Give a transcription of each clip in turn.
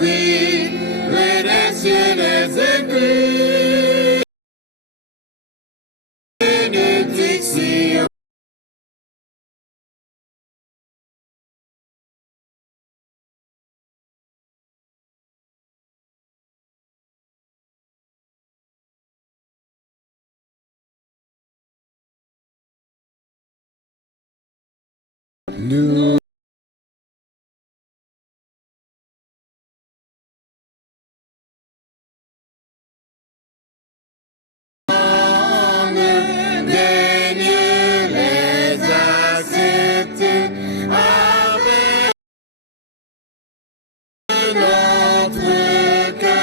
oui, loin des cieux des écus, bénédiction. Nous daigne les accepter avec notre cœur.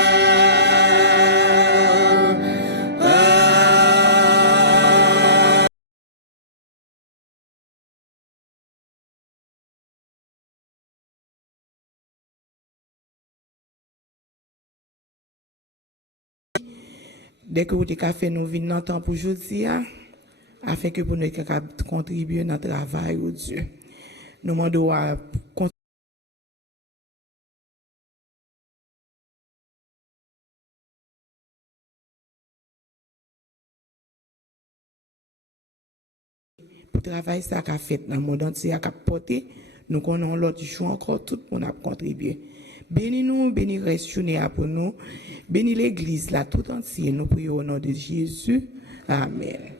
Dès que vous avez fait nous venir dans le temps pour aujourd'hui, afin que pour nous contribuer à notre travail, au Dieu. Nous demandons à pour travailler ça qu'a fait dans le monde entier, à porter, nous connaissons l'autre jour encore, tout le monde a contribué. Bénis nous, bénis reste pour nous, bénis l'église là tout entier, nous prions au nom de Jésus. Amen.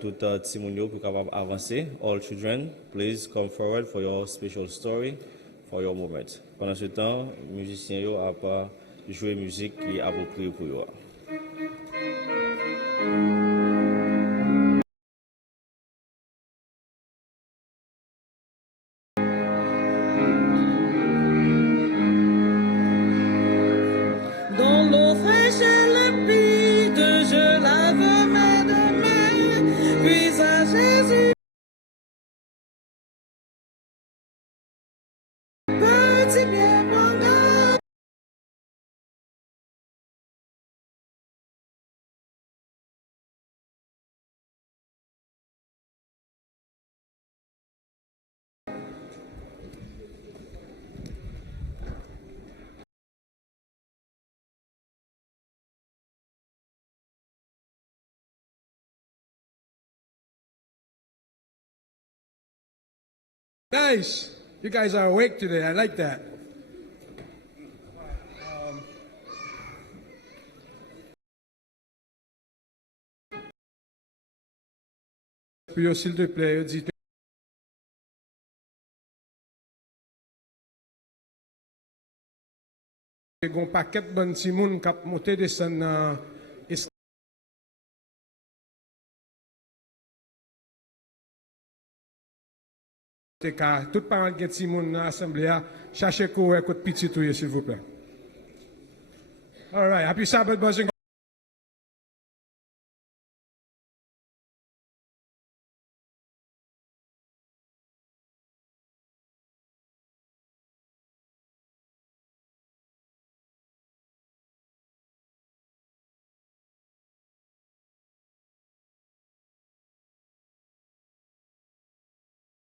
Tout Timonio pour capable avancer. All children, please come forward for your special story, for your moment. Pendant ce temps, musiciens yo a pas jouer musique qui est appropriée pour eux. Dans l'eau fraîche et limpide, je lave mes deux mains, puis à Jésus. Petit bien pendant. Nice. You guys are awake today. I like that. Puis, s'il te plaît, dis un paquet de bonnes simounes qui ont monté des scènes. Tout parent qui est simounes dans l'assemblée, cherchez quoi un coup de petit touye, s'il vous plaît. All right. Happy Sabbath buzzing.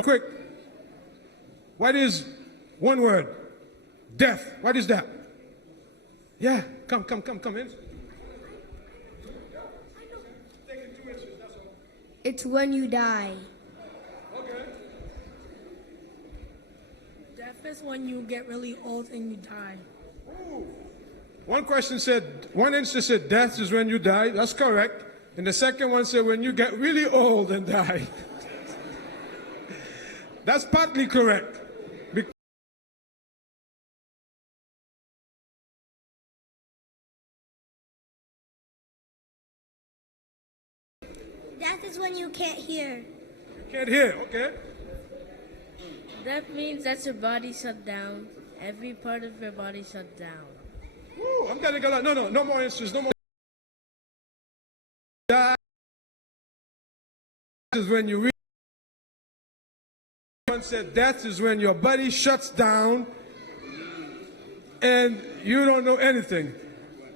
Quick. What is one word? Death. What is that? Yeah, come in. It's when you die. Okay. Death is when you get really old and you die. Ooh. One answer said death is when you die. That's correct. And the second one said when you get really old and die. That's partly correct. Death is when you can't hear. You can't hear, okay? That means that your body shut down. Every part of your body shut down. Ooh, I'm getting a lot. No more answers. No more. Death is when you One said death is when your body shuts down and you don't know anything.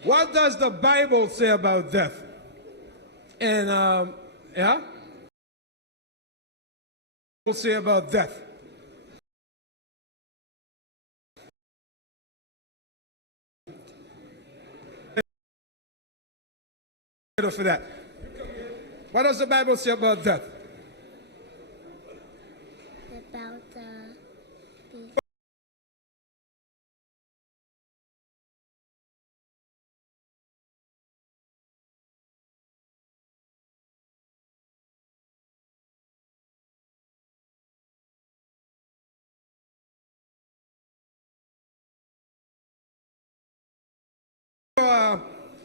What does the Bible say about death? And yeah, we'll say about death. For that, what does the Bible say about death? About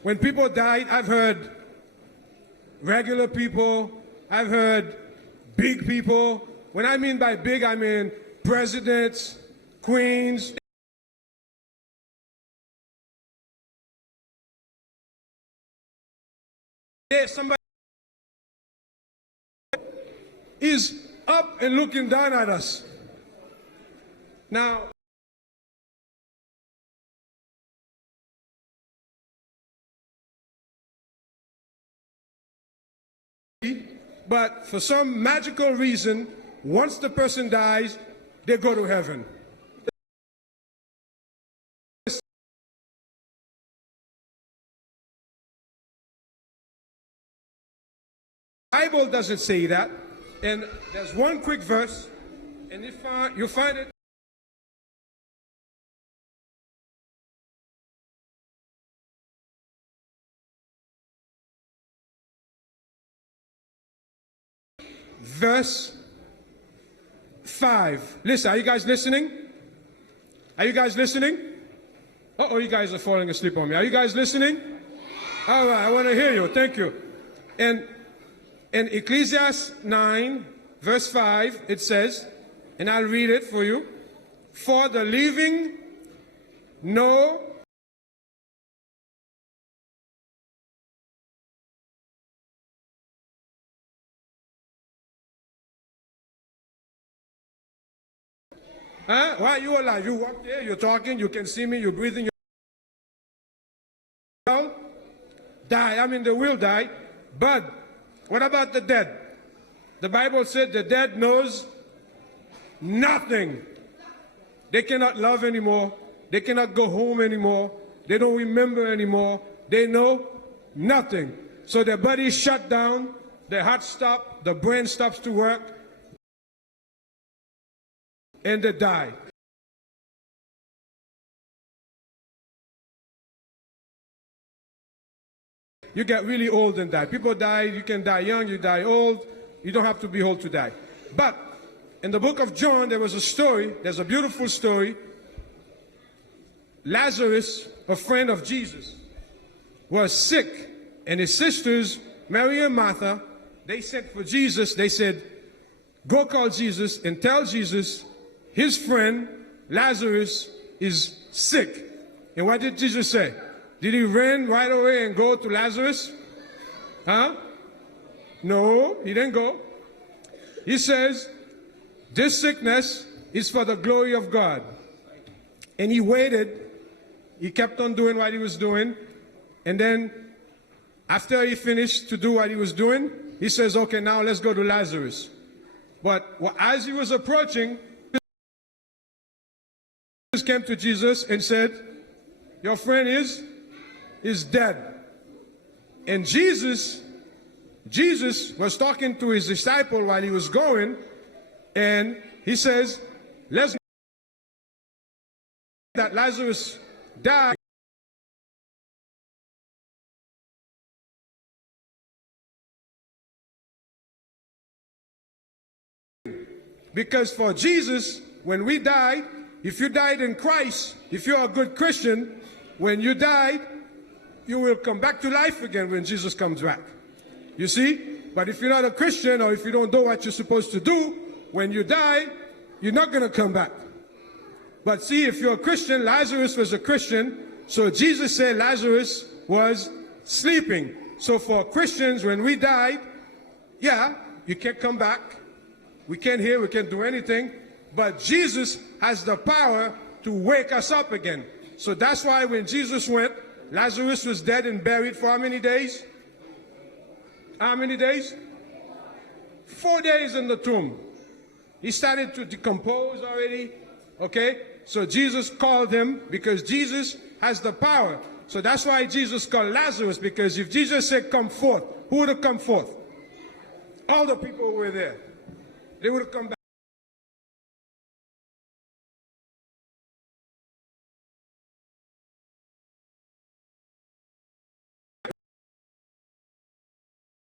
When people died, I've heard regular people, I've heard big people. When I mean by big, I mean presidents, queens. There's somebody is up and looking down at us. Now, but for some magical reason, once the person dies, they go to heaven. The Bible doesn't say that. And there's one quick verse, and if you find it. Verse 5. Listen, are you guys listening? Are you guys listening? Uh-oh, you guys are falling asleep on me. Are you guys listening? All right, I want to hear you. Thank you. And in Ecclesiastes 9, verse 5, it says, and I'll read it for you. For the living know Why are you alive? You walk there, you're talking, you can see me, you're breathing. Die. I mean, they will die. But what about the dead? The Bible said the dead knows nothing. They cannot love anymore. They cannot go home anymore. They don't remember anymore. They know nothing. So their body is shut down, their heart stops, the brain stops to work, and they die. You get really old and die. People die, you can die young, you die old. You don't have to be old to die. But in the book of John, there was a story, there's a beautiful story. Lazarus, a friend of Jesus, was sick, and his sisters, Mary and Martha, they sent for Jesus. They said, go call Jesus and tell Jesus his friend Lazarus is sick. And what did Jesus say? Did he run right away and go to Lazarus? Huh? No, he didn't go. He says, this sickness is for the glory of God. And he waited. He kept on doing what he was doing. And then after he finished to do what he was doing, he says, okay, now let's go to Lazarus. But as he was approaching, Jesus came to Jesus and said, your friend is dead. And Jesus was talking to his disciple while he was going, and he says, let's that Lazarus died. Because for Jesus, when we died, if you died in Christ, if you're a good Christian, when you died, you will come back to life again when Jesus comes back. You see? But if you're not a Christian, or if you don't do what you're supposed to do, when you die, you're not going to come back. But see, if you're a Christian, Lazarus was a Christian, so Jesus said Lazarus was sleeping. So for Christians, when we died, yeah, you can't come back. We can't hear, we can't do anything. But Jesus has the power to wake us up again. So that's why when Jesus went, Lazarus was dead and buried for how many days? How many days? 4 days in the tomb. He started to decompose already. Okay? So Jesus called him because Jesus has the power. So that's why Jesus called Lazarus, because if Jesus said come forth, who would have come forth? All the people who were there. They would have come back.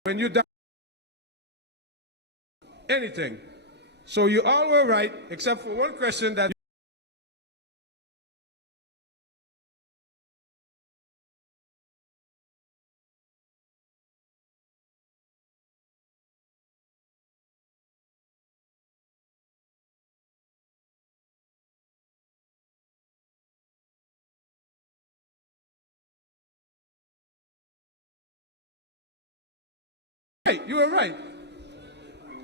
When you die, anything. So you all were right, except for one question that you were right.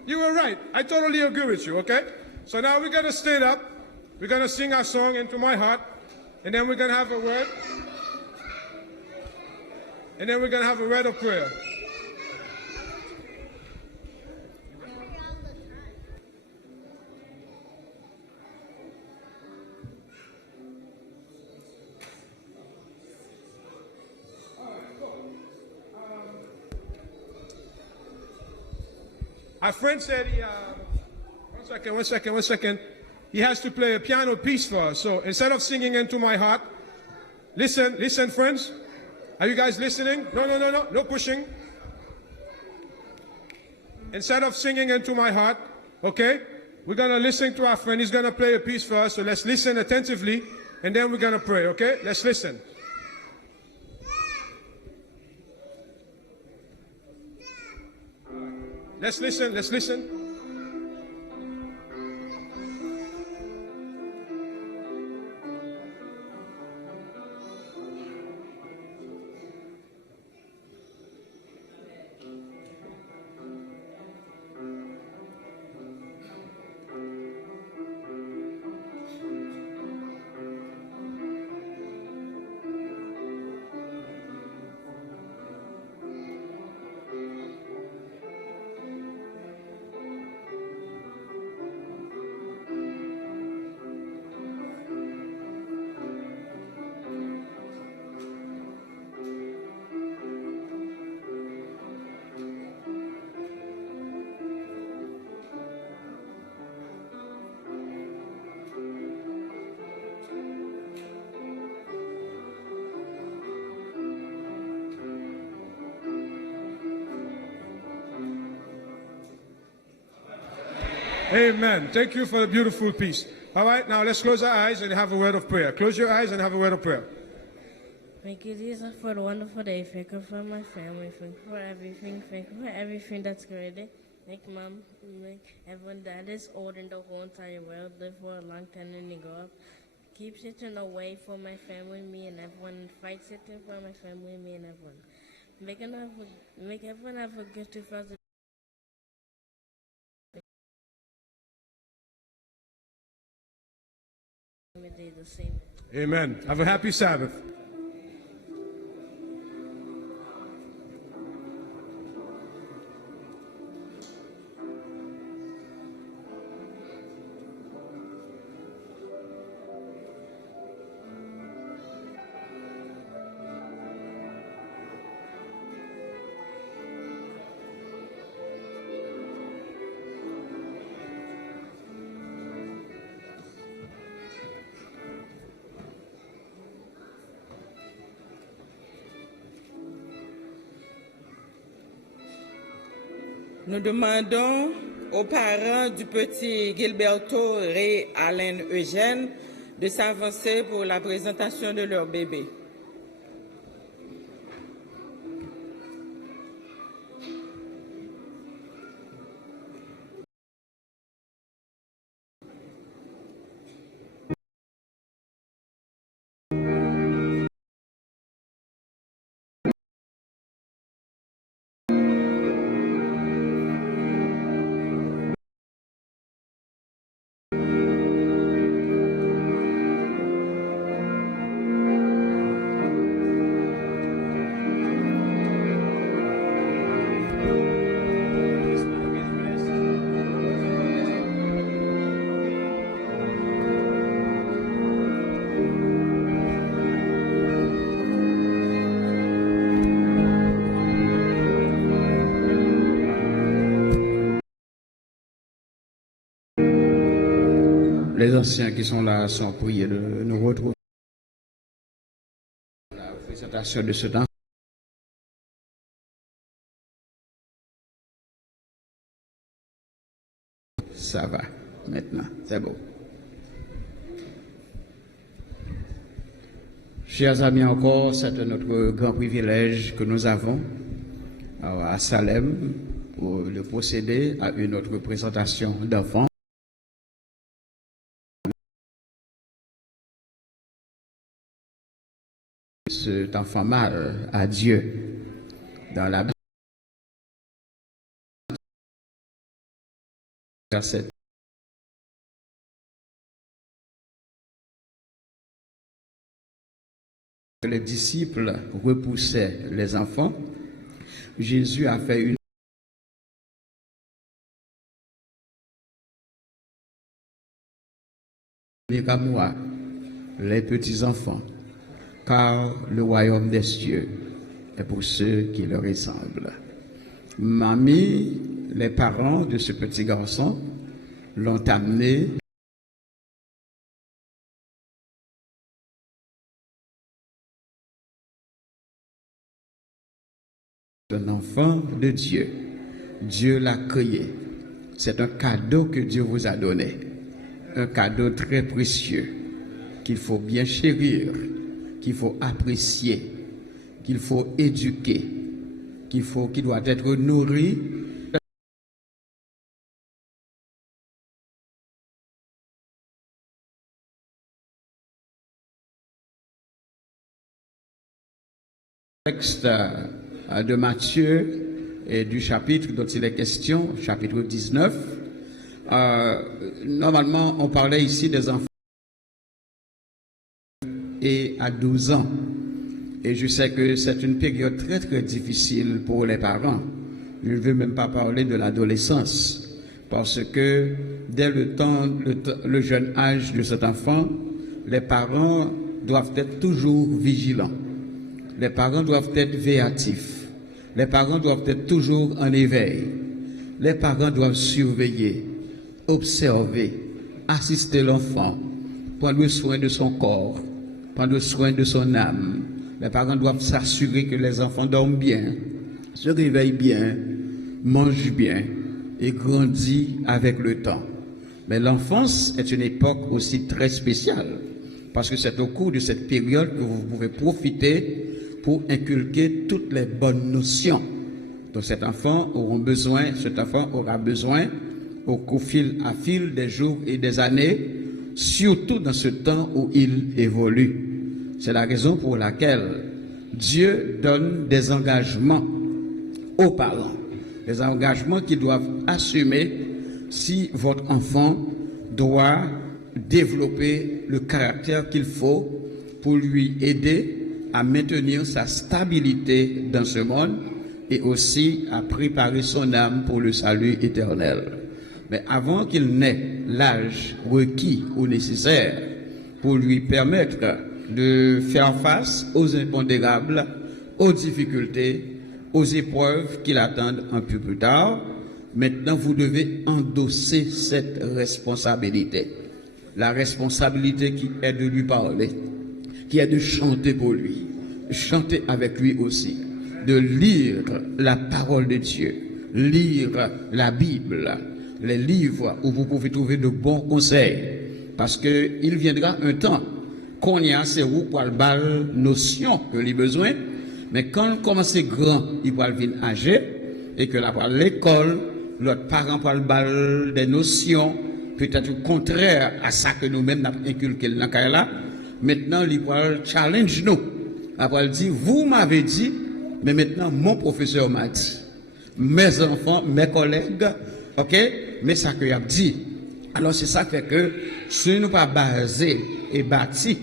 You were right. I totally agree with you, okay? So now we're going to stand up. We're going to sing our song, Into My Heart. And then we're going to have a word. And then we're going to have a word of prayer. Our friend said he, one second. He has to play a piano piece for us. So instead of singing Into My Heart, listen, friends. Are you guys listening? No pushing. Instead of singing Into My Heart, okay, we're going to listen to our friend. He's going to play a piece for us. So let's listen attentively, and then we're going to pray, okay? Let's listen. Let's listen. Amen. Thank you for the beautiful piece. All right, now let's close our eyes and have a word of prayer. Close your eyes and have a word of prayer. Thank you, Jesus, for the wonderful day. Thank you for my family. Thank you for everything. Thank you for everything that's created. Make mom, make everyone that is old in the whole entire world live for a long time and they grow up. Keep Satan away from my family, me and everyone. Fight Satan for my family, me and everyone. Make everyone have a good 2000. The same. Amen. Have a happy Sabbath. Nous demandons aux parents du petit Gilberto Ray Allen Eugène de s'avancer pour la présentation de leur bébé. Les anciens qui sont là sont priés de nous retrouver. La présentation de ce temps. Ça va maintenant, c'est bon. Chers amis, encore, c'est notre grand privilège que nous avons à Salem pour le procéder à une autre présentation d'enfants. Cet enfant mâle à Dieu dans la verset. Les disciples repoussaient les enfants. Jésus a fait une à moi, les petits enfants, car le royaume des cieux est pour ceux qui leur ressemblent. Mamie, les parents de ce petit garçon l'ont amené un enfant de Dieu. Dieu l'a créé. C'est un cadeau que Dieu vous a donné. Un cadeau très précieux qu'il faut bien chérir, qu'il faut apprécier, qu'il faut éduquer, qui doit être nourri. Texte de Matthieu et du chapitre dont il est question, chapitre 19. Normalement, on parlait ici des enfants et à 12 ans. Et je sais que c'est une période très très difficile pour les parents. Je ne veux même pas parler de l'adolescence, parce que dès le jeune âge de cet enfant, les parents doivent être toujours vigilants. Les parents doivent être véatifs. Les parents doivent être toujours en éveil. Les parents doivent surveiller, observer, assister l'enfant, prendre soin de son corps, prendre soin de son âme. Les parents doivent s'assurer que les enfants dorment bien, se réveillent bien, mangent bien et grandissent avec le temps. Mais l'enfance est une époque aussi très spéciale, parce que c'est au cours de cette période que vous pouvez profiter pour inculquer toutes les bonnes notions dont cet enfant aura besoin au fil à fil des jours et des années, surtout dans ce temps où il évolue. C'est la raison pour laquelle Dieu donne des engagements aux parents, des engagements qu'ils doivent assumer si votre enfant doit développer le caractère qu'il faut pour lui aider à maintenir sa stabilité dans ce monde et aussi à préparer son âme pour le salut éternel. Mais avant qu'il n'ait l'âge requis ou nécessaire pour lui permettre de faire face aux impondérables, aux difficultés, aux épreuves qui l'attendent un peu plus tard, maintenant vous devez endosser cette responsabilité. La responsabilité qui est de lui parler, qui est de chanter pour lui, chanter avec lui aussi, de lire la parole de Dieu, lire la Bible, les livres où vous pouvez trouver de bons conseils, parce qu'il viendra un temps qu'on y a ces roues pour le bal notion que les besoins, mais quand on commence grand, il va venir âgé, et que là, par l'école, l'autre parent pour le bal des notions, peut-être contraire à ça que nous-mêmes avons inculqué dans le là. Maintenant, il va challenge nous. Après, il dit, vous m'avez dit, mais maintenant, mon professeur m'a dit. Mes enfants, mes collègues, ok, mais ça que a dit. Alors, c'est ça qui fait que, si nous pas basé et bâti,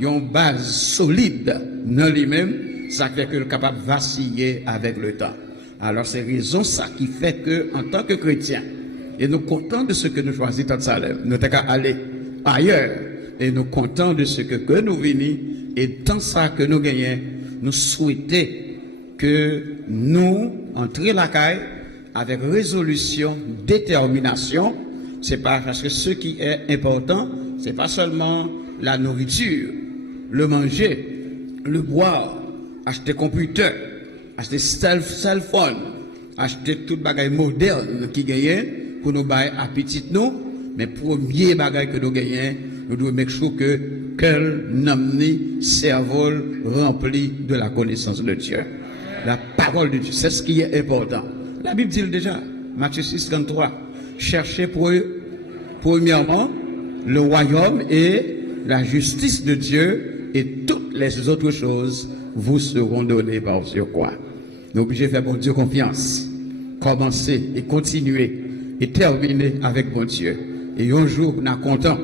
une base solide dans lui-même, ça fait que le capable de vaciller avec le temps. Alors, c'est raison ça qui fait que, en tant que chrétien, et nous comptons de ce que nous choisissons dans Salem, nous avons qu'à aller ailleurs, et nous comptons de ce que nous venons, et dans ça que nous gagnons, nous souhaitons que nous entrions la caille avec résolution, détermination, c'est pas parce que ce qui est important, c'est pas seulement la nourriture, le manger, le boire, acheter computer, acheter cell phone, acheter tout bagage moderne qui gagne pour nous bailler à petit nous, mais premier bagage que nous gagnons, nous devons make sure que quel namni cerveau rempli de la connaissance de Dieu. La parole de Dieu, c'est ce qui est important. La Bible dit déjà, Matthieu 6, 33, cherchez premièrement le royaume et la justice de Dieu et toutes les autres choses vous seront données par sur quoi. Nous sommes obligés de faire bon Dieu confiance, commencer et continuer et terminer avec bon Dieu. Et un jour, nous sommes contents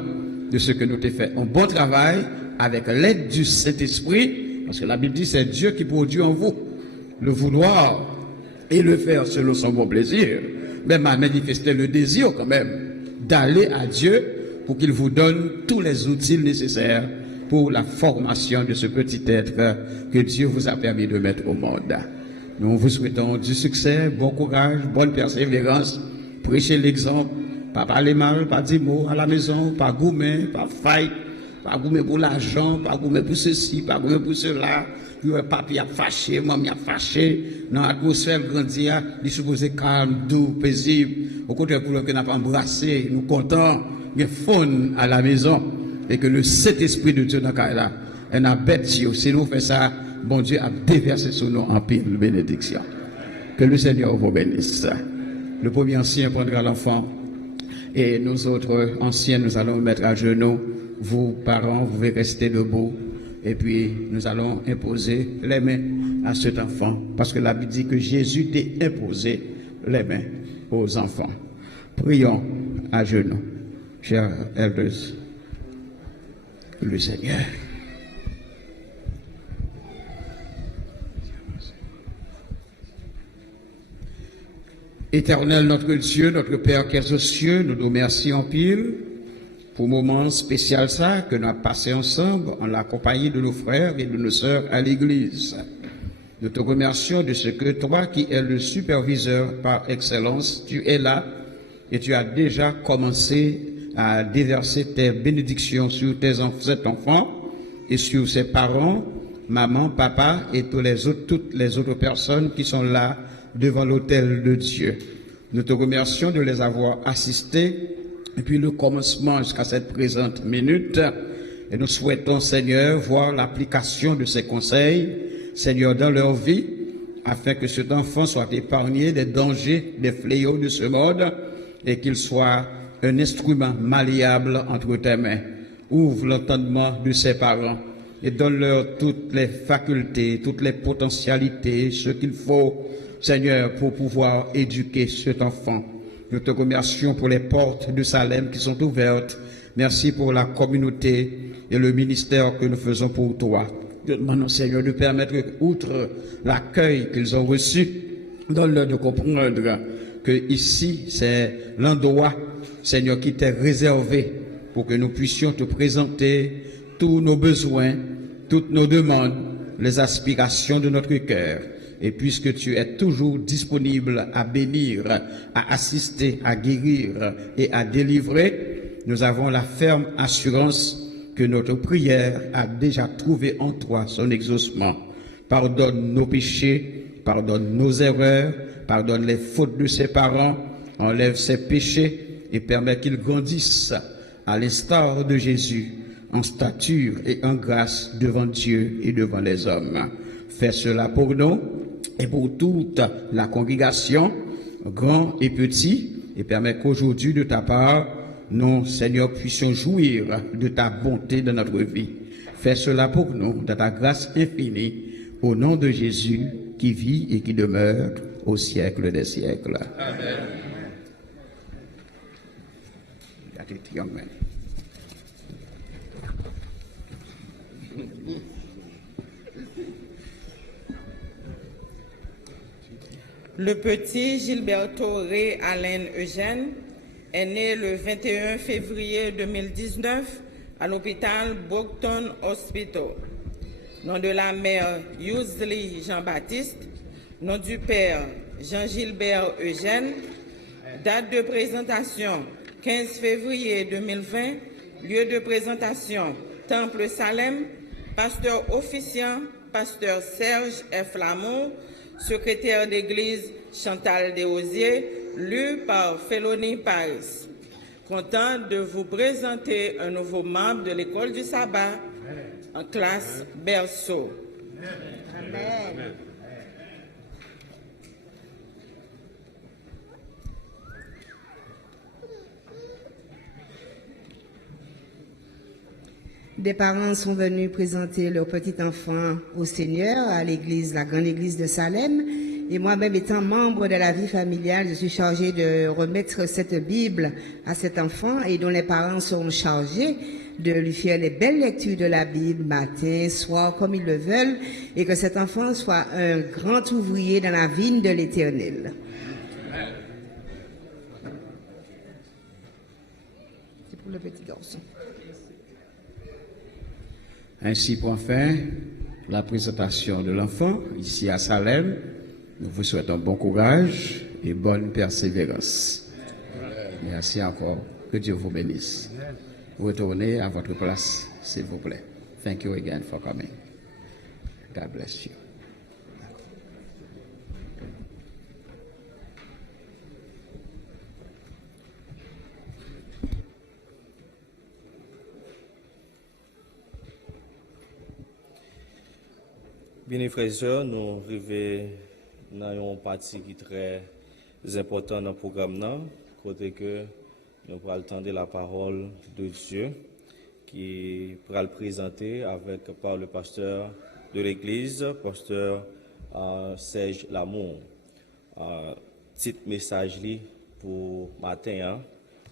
de ce que nous avons fait. Un bon travail avec l'aide du Saint-Esprit, parce que la Bible dit c'est Dieu qui produit en vous le vouloir et le faire selon son bon plaisir, même à manifester le désir quand même d'aller à Dieu pour qu'il vous donne tous les outils nécessaires pour la formation de ce petit être que Dieu vous a permis de mettre au monde. Nous vous souhaitons du succès, bon courage, bonne persévérance, prêchez l'exemple, pas parler mal, pas dire mots à la maison, pas goumer, pas fight, pas goumer pour l'argent, pas goumer pour ceci, pas goumer pour cela. Papi a fâché, maman a fâché, dans l'atmosphère grandie, il est supposé calme, doux, paisible. Au contraire, pour que nous pas embrassé, nous contents, il y a faune à la maison, et que le Saint-Esprit de Dieu dans là, on a bête, si nous faisons ça, bon Dieu a déversé sur nous en pile bénédiction. Que le Seigneur vous bénisse. Le premier ancien prendra l'enfant, et nous autres anciens, nous allons nous mettre à genoux. Vous, parents, vous pouvez rester debout. Et puis, nous allons imposer les mains à cet enfant. Parce que la Bible dit que Jésus t'a imposé les mains aux enfants. Prions à genoux, chers elders. Le Seigneur. Éternel notre Dieu, notre Père qui est aux cieux, nous nous remercions en pile pour le moment spécial ça que nous avons passé ensemble en la compagnie de nos frères et de nos sœurs à l'église. Nous te remercions de ce que toi qui es le superviseur par excellence, tu es là et tu as déjà commencé à déverser tes bénédictions sur cet enfant et sur ses parents, maman, papa et toutes les autres personnes qui sont là devant l'autel de Dieu. Nous te remercions de les avoir assistés depuis le commencement jusqu'à cette présente minute. Et nous souhaitons, Seigneur, voir l'application de ces conseils, Seigneur, dans leur vie, afin que cet enfant soit épargné des dangers, des fléaux de ce monde, et qu'il soit un instrument malléable entre tes mains. Ouvre l'entendement de ses parents et donne-leur toutes les facultés, toutes les potentialités, ce qu'il faut, Seigneur, pour pouvoir éduquer cet enfant. Nous te remercions pour les portes de Salem qui sont ouvertes. Merci pour la communauté et le ministère que nous faisons pour toi. Nous demandons, Seigneur, de permettre, outre l'accueil qu'ils ont reçu, donne-leur de comprendre que ici, c'est l'endroit, Seigneur, qui t'est réservé pour que nous puissions te présenter tous nos besoins, toutes nos demandes, les aspirations de notre cœur. Et puisque tu es toujours disponible à bénir, à assister, à guérir et à délivrer, nous avons la ferme assurance que notre prière a déjà trouvé en toi son exaucement. Pardonne nos péchés, pardonne nos erreurs, pardonne les fautes de ses parents, enlève ses péchés et permet qu'ils grandissent à l'instar de Jésus, en stature et en grâce devant Dieu et devant les hommes. Fais cela pour nous et pour toute la congrégation, grand et petit, et permet qu'aujourd'hui, de ta part, nous, Seigneur, puissions jouir de ta bonté dans notre vie. Fais cela pour nous, dans ta grâce infinie, au nom de Jésus, qui vit et qui demeure au siècle des siècles. Amen. Amen. Le petit Gilberto Ré Alain Eugène est né le 21 février 2019 à l'hôpital Brockton Hospital. Nom de la mère Yousli Jean-Baptiste, nom du père Jean-Gilbert Eugène, date de présentation 15 février 2020, lieu de présentation, Temple Salem, pasteur officiant, pasteur Serge F. Lamour, secrétaire d'église Chantal Desrosiers, lu par Félonie Paris. Content de vous présenter un nouveau membre de l'école du sabbat en classe berceau. Amen. Des parents sont venus présenter leur petit enfant au Seigneur à l'église, la grande église de Salem. Et moi-même, étant membre de la vie familiale, je suis chargée de remettre cette Bible à cet enfant et dont les parents seront chargés de lui faire les belles lectures de la Bible matin, soir, comme ils le veulent, et que cet enfant soit un grand ouvrier dans la vigne de l'Éternel. C'est pour le petit garçon. Ainsi prend fin la présentation de l'enfant ici à Salem. Nous vous souhaitons bon courage et bonne persévérance. Merci encore. Que Dieu vous bénisse. Retournez à votre place, s'il vous plaît. Thank you again for coming. God bless you. Bien, frères et sœurs, nous arrivons dans une partie qui est très importante dans le programme, côté que nous pourrons entendre la parole de Dieu qui pourra le présenter par le pasteur de l'église, pasteur Serge Lamour. Petit message pour matin,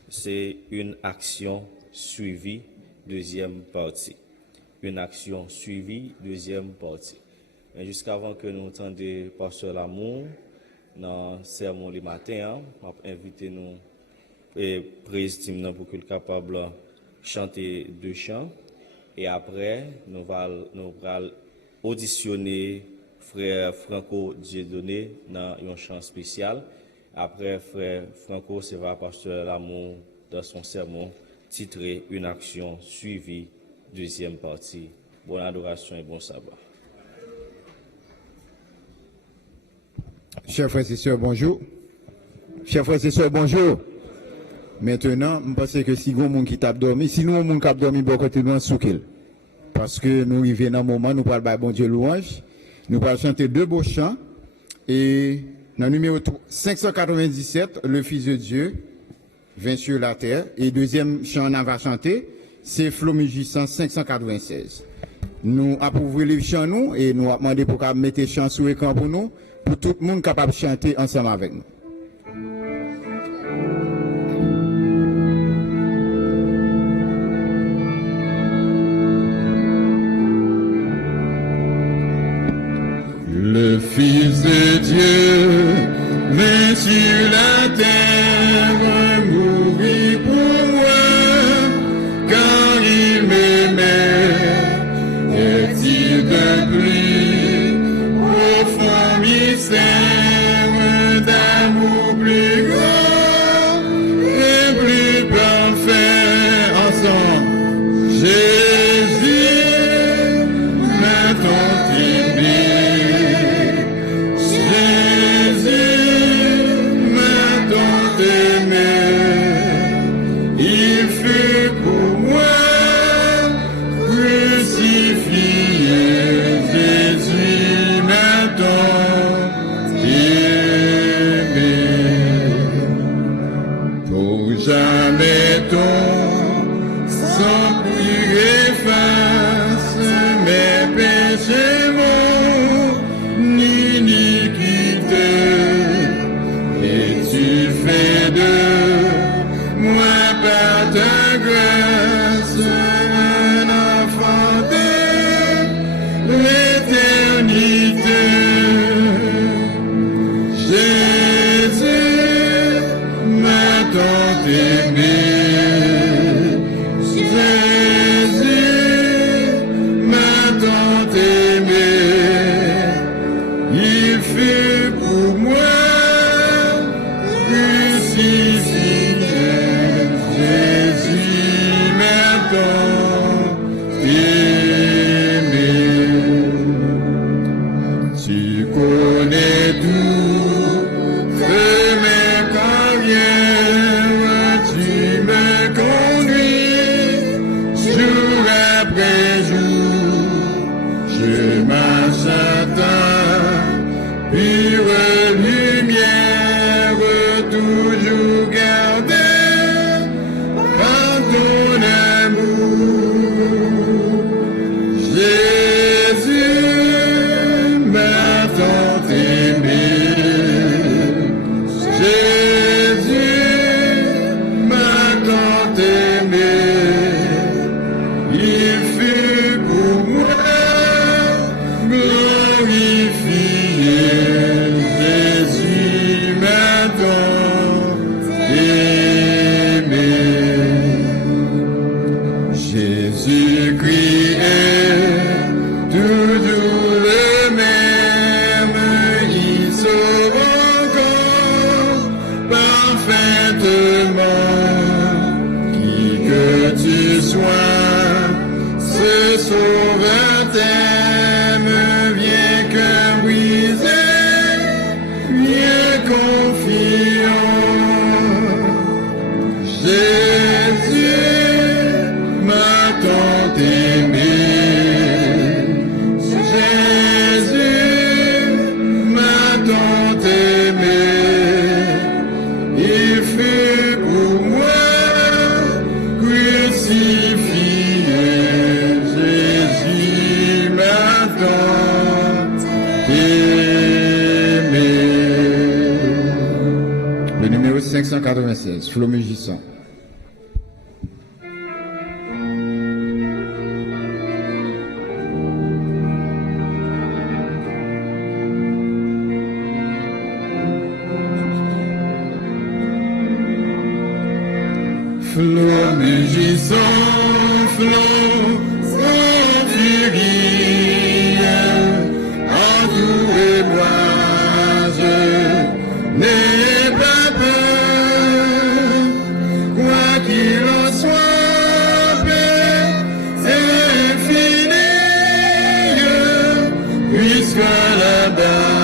c'est une action suivie, deuxième partie. Une action suivie, deuxième partie. Mais jusqu'avant que nous entendions pasteur Lamour dans le sermon le matin, on va inviter nous et président pour qu'il soit capable de chanter deux chants. Et après, nous allons auditionner frère Franco Dieudonné dans un chant spécial. Après, frère Franco, c'est va pasteur Lamour dans son sermon titré Une action suivie, deuxième partie. Bonne adoration et bon sabbat. Chers frères et sœurs, bonjour. Chers frères et sœurs, bonjour. Maintenant, je pense que si vous avez qui t'a dormi, si nous avons qui dormi, bon côté nous soukil. Parce que nous arrivons dans un moment, nous parlons de bon Dieu louange, nous parlons chanter deux beaux chants. Et dans le numéro 597, le Fils de Dieu vint sur la terre. Et deuxième chant, on va chanter, c'est Flomugissant 596. Nous approuvons les chants nous et nous avons demandé pour mettre les chants sur l'écran pour nous, pour tout le monde capable de chanter ensemble avec nous. Le Fils de Dieu vint sur la terre, mourir pour moi, car il m'aimait. Est-il de plus profond mystère d'amour plus grand et plus parfait ensemble? Jésus m'a tant aimé. Sans plus efface mes péchés, mon iniquité, et tu fais de moi par ta grâce un enfant de l'éternité. Jésus m'a tant aimé. 96, Flo Mugissant. Flot mugissant, flot sans furie, entourez-moi, je n'ai pas peur, quoi qu'il en soit, paix infinie, puisque là-bas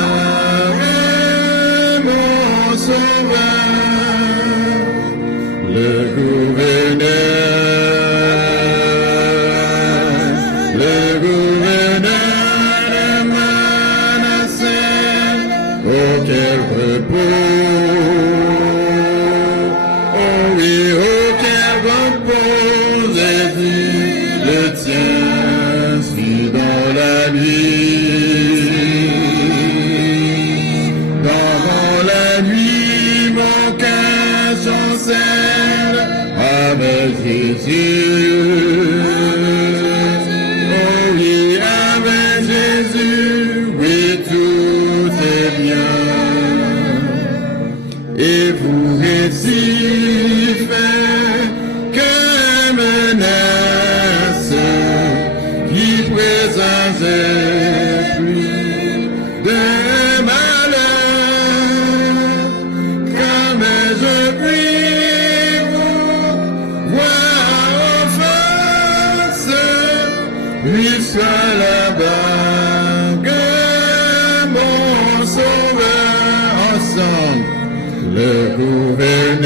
est mon sauveur. Le gouverneur de Manasseh, auquel repos, oh oui, auquel repos, Jésus le tien, suis dans la nuit, dans la nuit, mon cœur chancelle avec Jésus. Oh oui, avec Jésus, oui, tout est bien. Et vous récit fait que menace qui présageait plus de malheur, comme je prie vous voir en face, puisque là-bas que mon sauveur ensemble, le gouverneur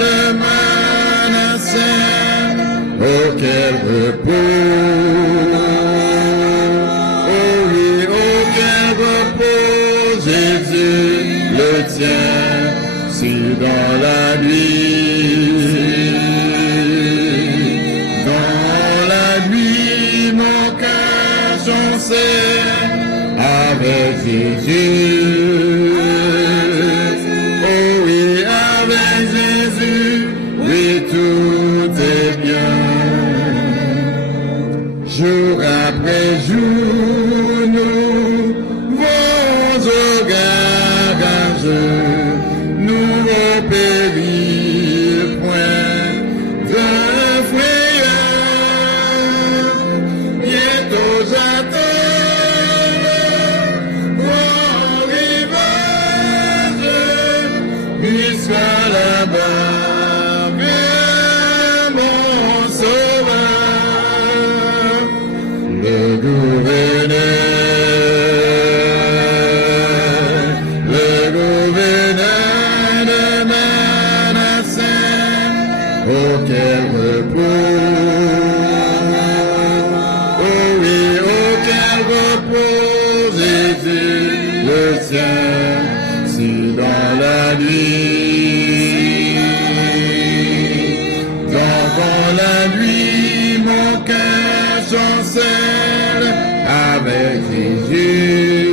de Manasseh, auquel repos, oh oui, auquel repos, Jésus le tien, si dans la nuit, mon cœur chancelle avec Jésus. Oh oui, avec Jésus, oui, tout est bien. Jour après jour, nous vont au garage, nous au péril, point de frayeur, bientôt j'attends mon rivage, puisque là-bas vient mon sauveur, le gouverneur de Manasseh, auquel repos, oh oui, auquel repos, Jésus le tien, si dans la nuit, dans la nuit, mon cœur chancelle avec Jésus.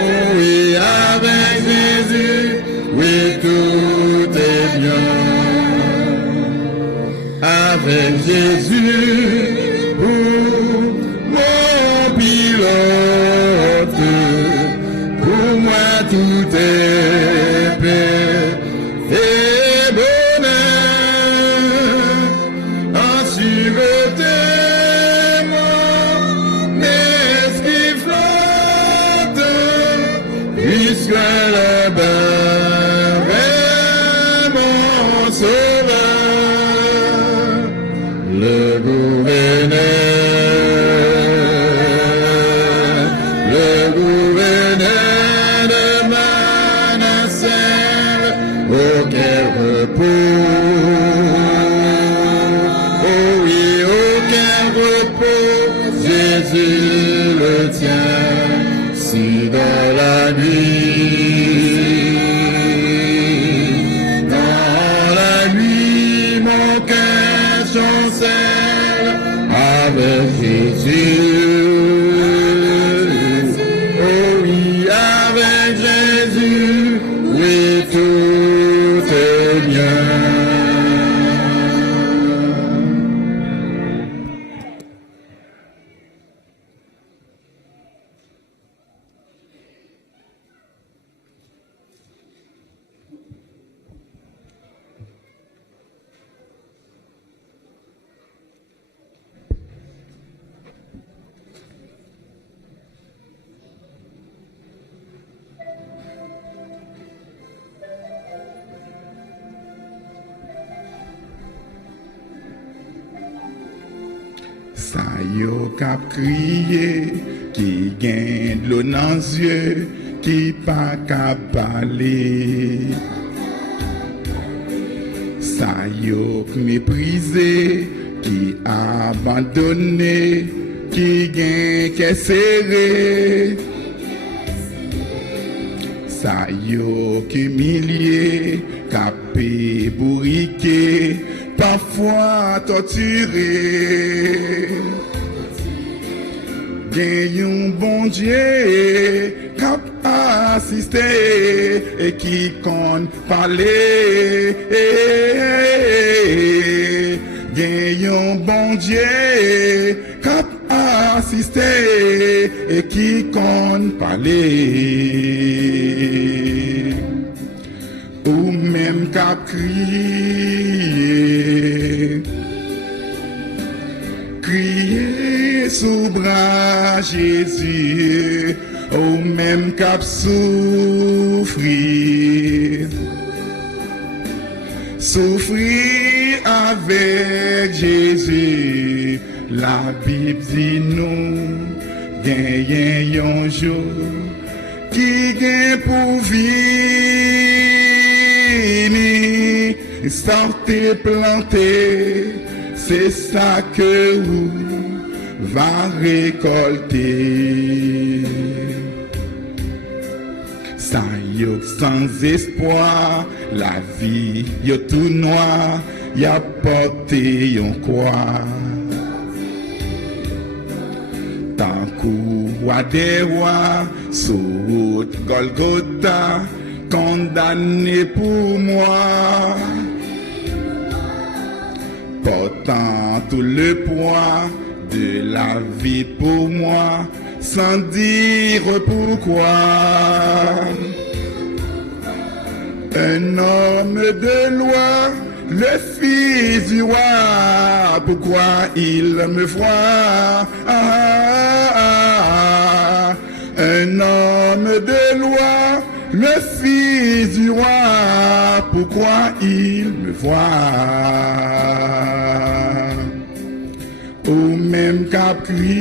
Oh oui, avec Jésus, oui, tout est bien. Avec Jésus pour mon pilote, pour moi tout est paix et bonheur. En sûreté, mon esprit flotte, puisque là-bas est mon sauveur, le gouverneur de Manasseh, auquel repos, oh oui, auquel repos, Jésus le tien, si dans la nuit, mon cœur chancelle avec Jésus. Sa yo kap kriye, ki gen de l'eau dans yeux, qui pas kap parler. Sa yo méprisé, qui abandonné, qui gen qu'est serré. Sa yo humilié, capé bourriqué, parfois torturé. Gen yon bon Dieu cap assisté et qui compte parler. Gen yon bon Dieu cap assisté et qui compte parler. Ou même cap crier, crier sous bras Jésus, ou même cap souffrir, souffrir avec Jésus. La Bible dit nous, gagne yon jour, qui gagne pour vivre, sortez planter, c'est ça que vous va récolter. Ça yo sans espoir, la vie yo tout noir, y a porté yon quoi. Tant coup roi des rois, sur route Golgotha, condamné pour moi. Portant tout le poids de la vie pour moi, sans dire pourquoi. Un homme de loi, le fils du roi, pourquoi il me voit? Un homme de loi, le fils du roi, pourquoi il me voit? Ou même cap crier,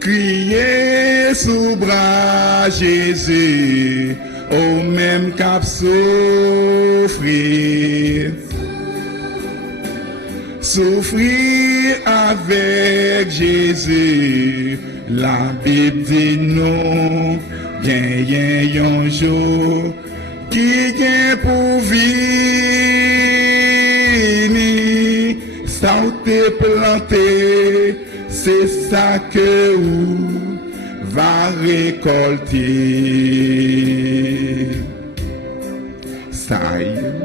crier sous bras Jésus, ou même cap souffrir, souffrir avec Jésus. La Bible dit nous, gagne yon jour, qui gagne pour vivre, ça ou t'es planté, c'est ça que vous va récolter. Ça y est.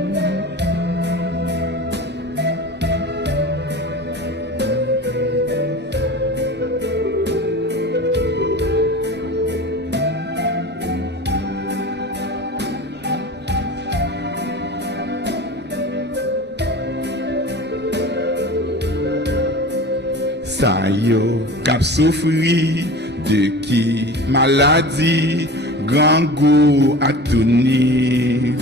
Ça yo cap souffri de qui maladie, grand goût à tourner.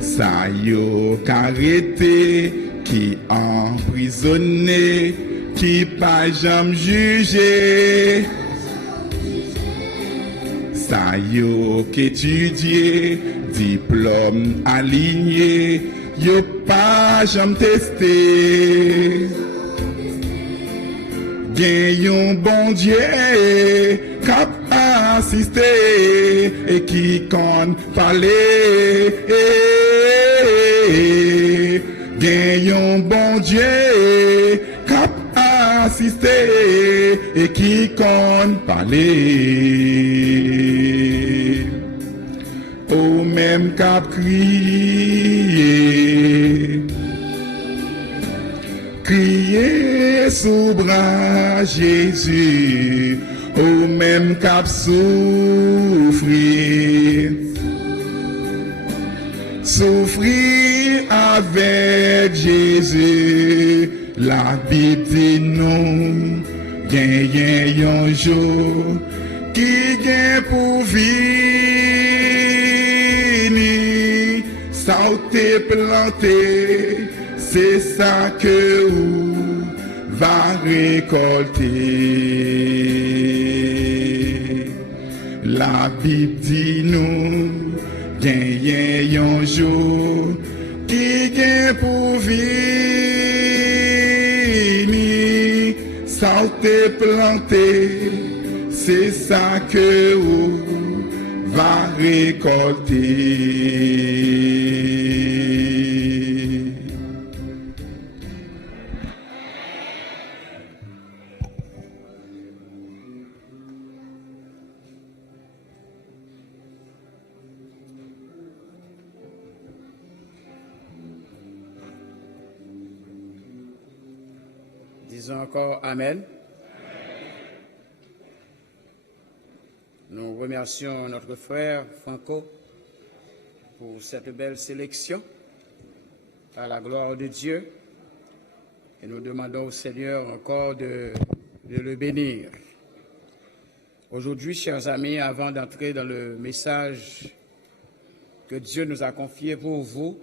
Ça yo arrêté, qui emprisonné, qui pas jamais jugé. Ça yo qu'étudié, diplôme aligné, yo pas jamais testé. Gen yon bon Dieu cap assisté et qui compte parler. Gen yon bon Dieu cap assisté et qui compte parler. Ou même cap crier, crier sous bras Jésus, ou même cap souffrir, souffrir avec Jésus. La Bible dit nous, gagne yon jour, qui gagne pour vivre, ça ça ou t'es planté, c'est ça que ou va récolter. La Bible dit nous, gagne un jour, qui gagne pour vivre, ça ou t'es planté, c'est ça que ou va récolter. Disons encore Amen. Nous remercions notre frère Franco pour cette belle sélection à la gloire de Dieu et nous demandons au Seigneur encore de le bénir. Aujourd'hui, chers amis, avant d'entrer dans le message que Dieu nous a confié pour vous,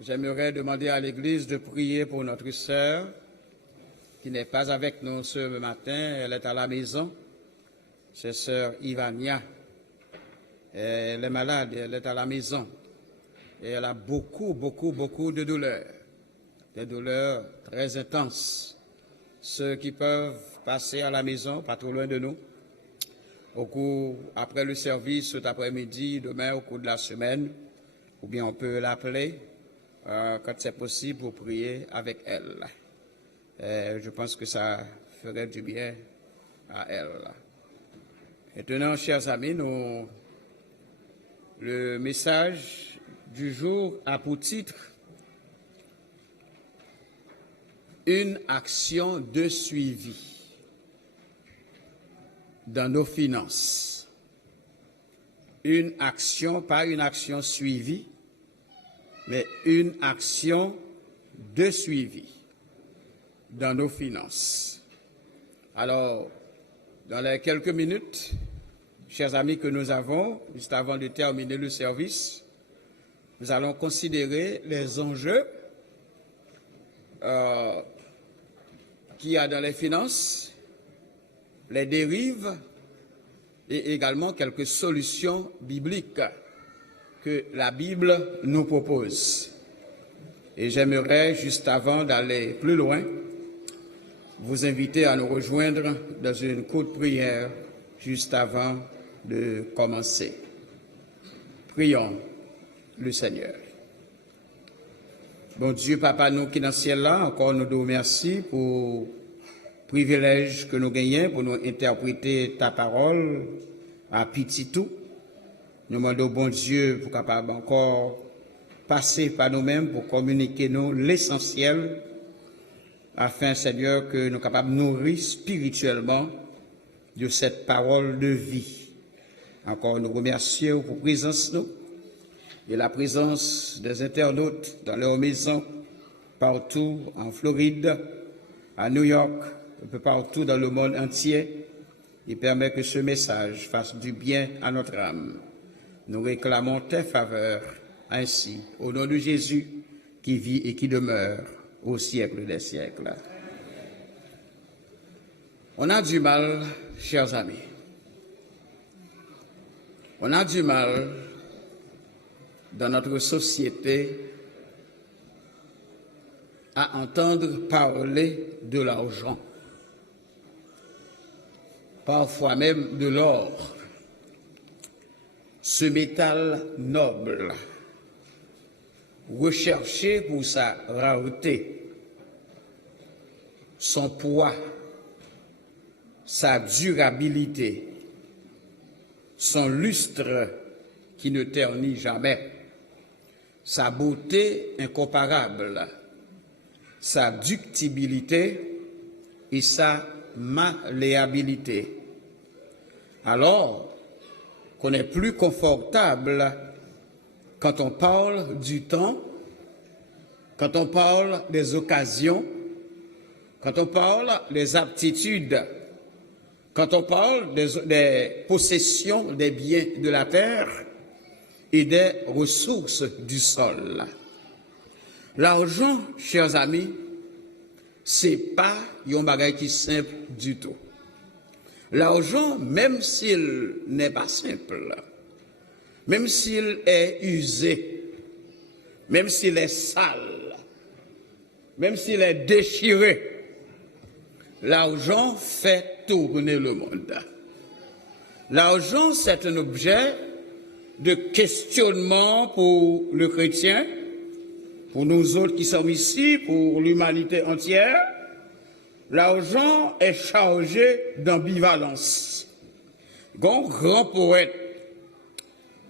j'aimerais demander à l'Église de prier pour notre sœur qui n'est pas avec nous ce matin, elle est à la maison. C'est sœur Ivania. Elle est malade, elle est à la maison. Et elle a beaucoup de douleurs. Des douleurs très intenses. Ceux qui peuvent passer à la maison, pas trop loin de nous, après le service, cet après-midi, demain, au cours de la semaine, ou bien on peut l'appeler quand c'est possible pour prier avec elle. Je pense que ça ferait du bien à elle. Maintenant, chers amis, le message du jour a pour titre « Une action de suivi dans nos finances ». Une action, pas une action suivie, mais une action de suivi dans nos finances. Alors, dans les quelques minutes, chers amis, que nous avons, juste avant de terminer le service, nous allons considérer les enjeux qu'il y a dans les finances, les dérives et également quelques solutions bibliques que la Bible nous propose. Et j'aimerais, juste avant d'aller plus loin, vous inviter à nous rejoindre dans une courte prière juste avant de commencer. Prions le Seigneur. Bon Dieu, Papa, nous qui dans le ciel là, encore nous te remercions pour le privilège que nous gagnons pour nous interpréter ta parole à petit tout. Nous demandons, bon Dieu, pour capable encore passer par nous-mêmes pour communiquer nous l'essentiel afin, Seigneur, que nous soyons capables de nourrir spirituellement de cette parole de vie. Encore nous remercions pour la présence nous et la présence des internautes dans leurs maisons, partout en Floride, à New York, un peu partout dans le monde entier, et permet que ce message fasse du bien à notre âme. Nous réclamons tes faveurs ainsi, au nom de Jésus, qui vit et qui demeure au siècle des siècles. On a du mal, chers amis. On a du mal dans notre société à entendre parler de l'argent, parfois même de l'or, ce métal noble, recherché pour sa rareté, son poids, sa durabilité, son lustre qui ne ternit jamais, sa beauté incomparable, sa ductibilité et sa malléabilité. Alors qu'on est plus confortable quand on parle du temps, quand on parle des occasions, quand on parle des aptitudes, quand on parle des possessions des biens de la terre, et des ressources du sol. L'argent, chers amis, c'est pas un bagage qui est simple du tout. L'argent, même s'il n'est pas simple, même s'il est usé, même s'il est sale, même s'il est déchiré, l'argent fait tourner le monde. L'argent, c'est un objet de questionnement pour le chrétien, pour nous autres qui sommes ici, pour l'humanité entière. L'argent est chargé d'ambivalence. Un grand poète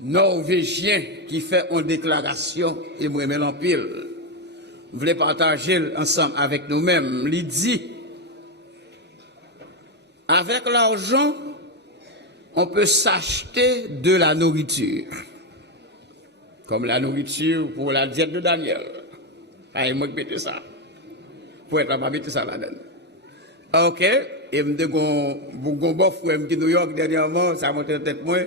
norvégien qui fait une déclaration, et moi, je l'empile, je voulais partager ensemble avec nous-mêmes. Il dit, avec l'argent, on peut s'acheter de la nourriture. Comme la nourriture pour la diète de Daniel. Ah, moi, je mets ça. Pour être capable de mettre ça là-dedans. Ok, et je me dis que je suis à New York dernièrement, ça m'a monté en tête moi.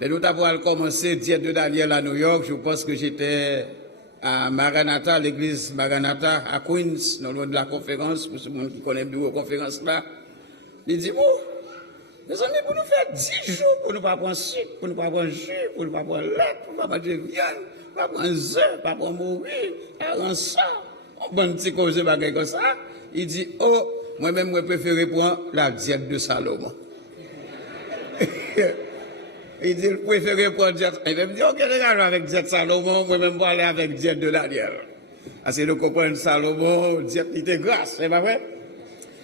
Mais nous avons commencé diète de Daniel à New York, je pense que j'étais à Maranatha, l'église Maranatha, à Queens, dans le nom de la conférence, pour ceux qui connaissent la conférence là. Il dit, bon, les amis, pour nous faire 10 jours, pour ne pas prendre sucre, pour ne pas prendre jus, pour ne pas prendre lait, pour ne pas manger viande, pour ne pas prendre œufs, pour ne pas prendre mourir, avant ça, on prend un petit cause de bagaille comme ça. Il dit, oh, moi-même, je préfère prendre la diète de Salomon. Il dit, je préfère prendre diète. Il me dit, ok, regarde avec diète Salomon, moi-même, je vais aller avec diète de Daniel. Assez de comprendre Salomon, diète, il était grasse, c'est pas vrai?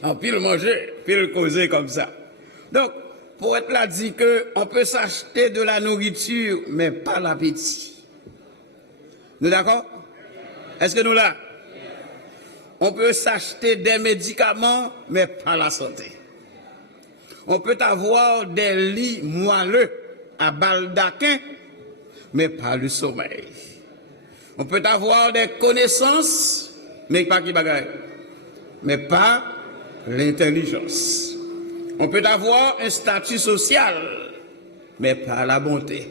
En pile manger, pile causer comme ça. Donc, pour être là, dit qu'on peut s'acheter de la nourriture, mais pas l'appétit. Nous d'accord? Est-ce que nous là? On peut s'acheter des médicaments, mais pas la santé. On peut avoir des lits moelleux à baldaquin, mais pas le sommeil. On peut avoir des connaissances, mais pas qui bagaille, mais pas l'intelligence. On peut avoir un statut social, mais pas la bonté.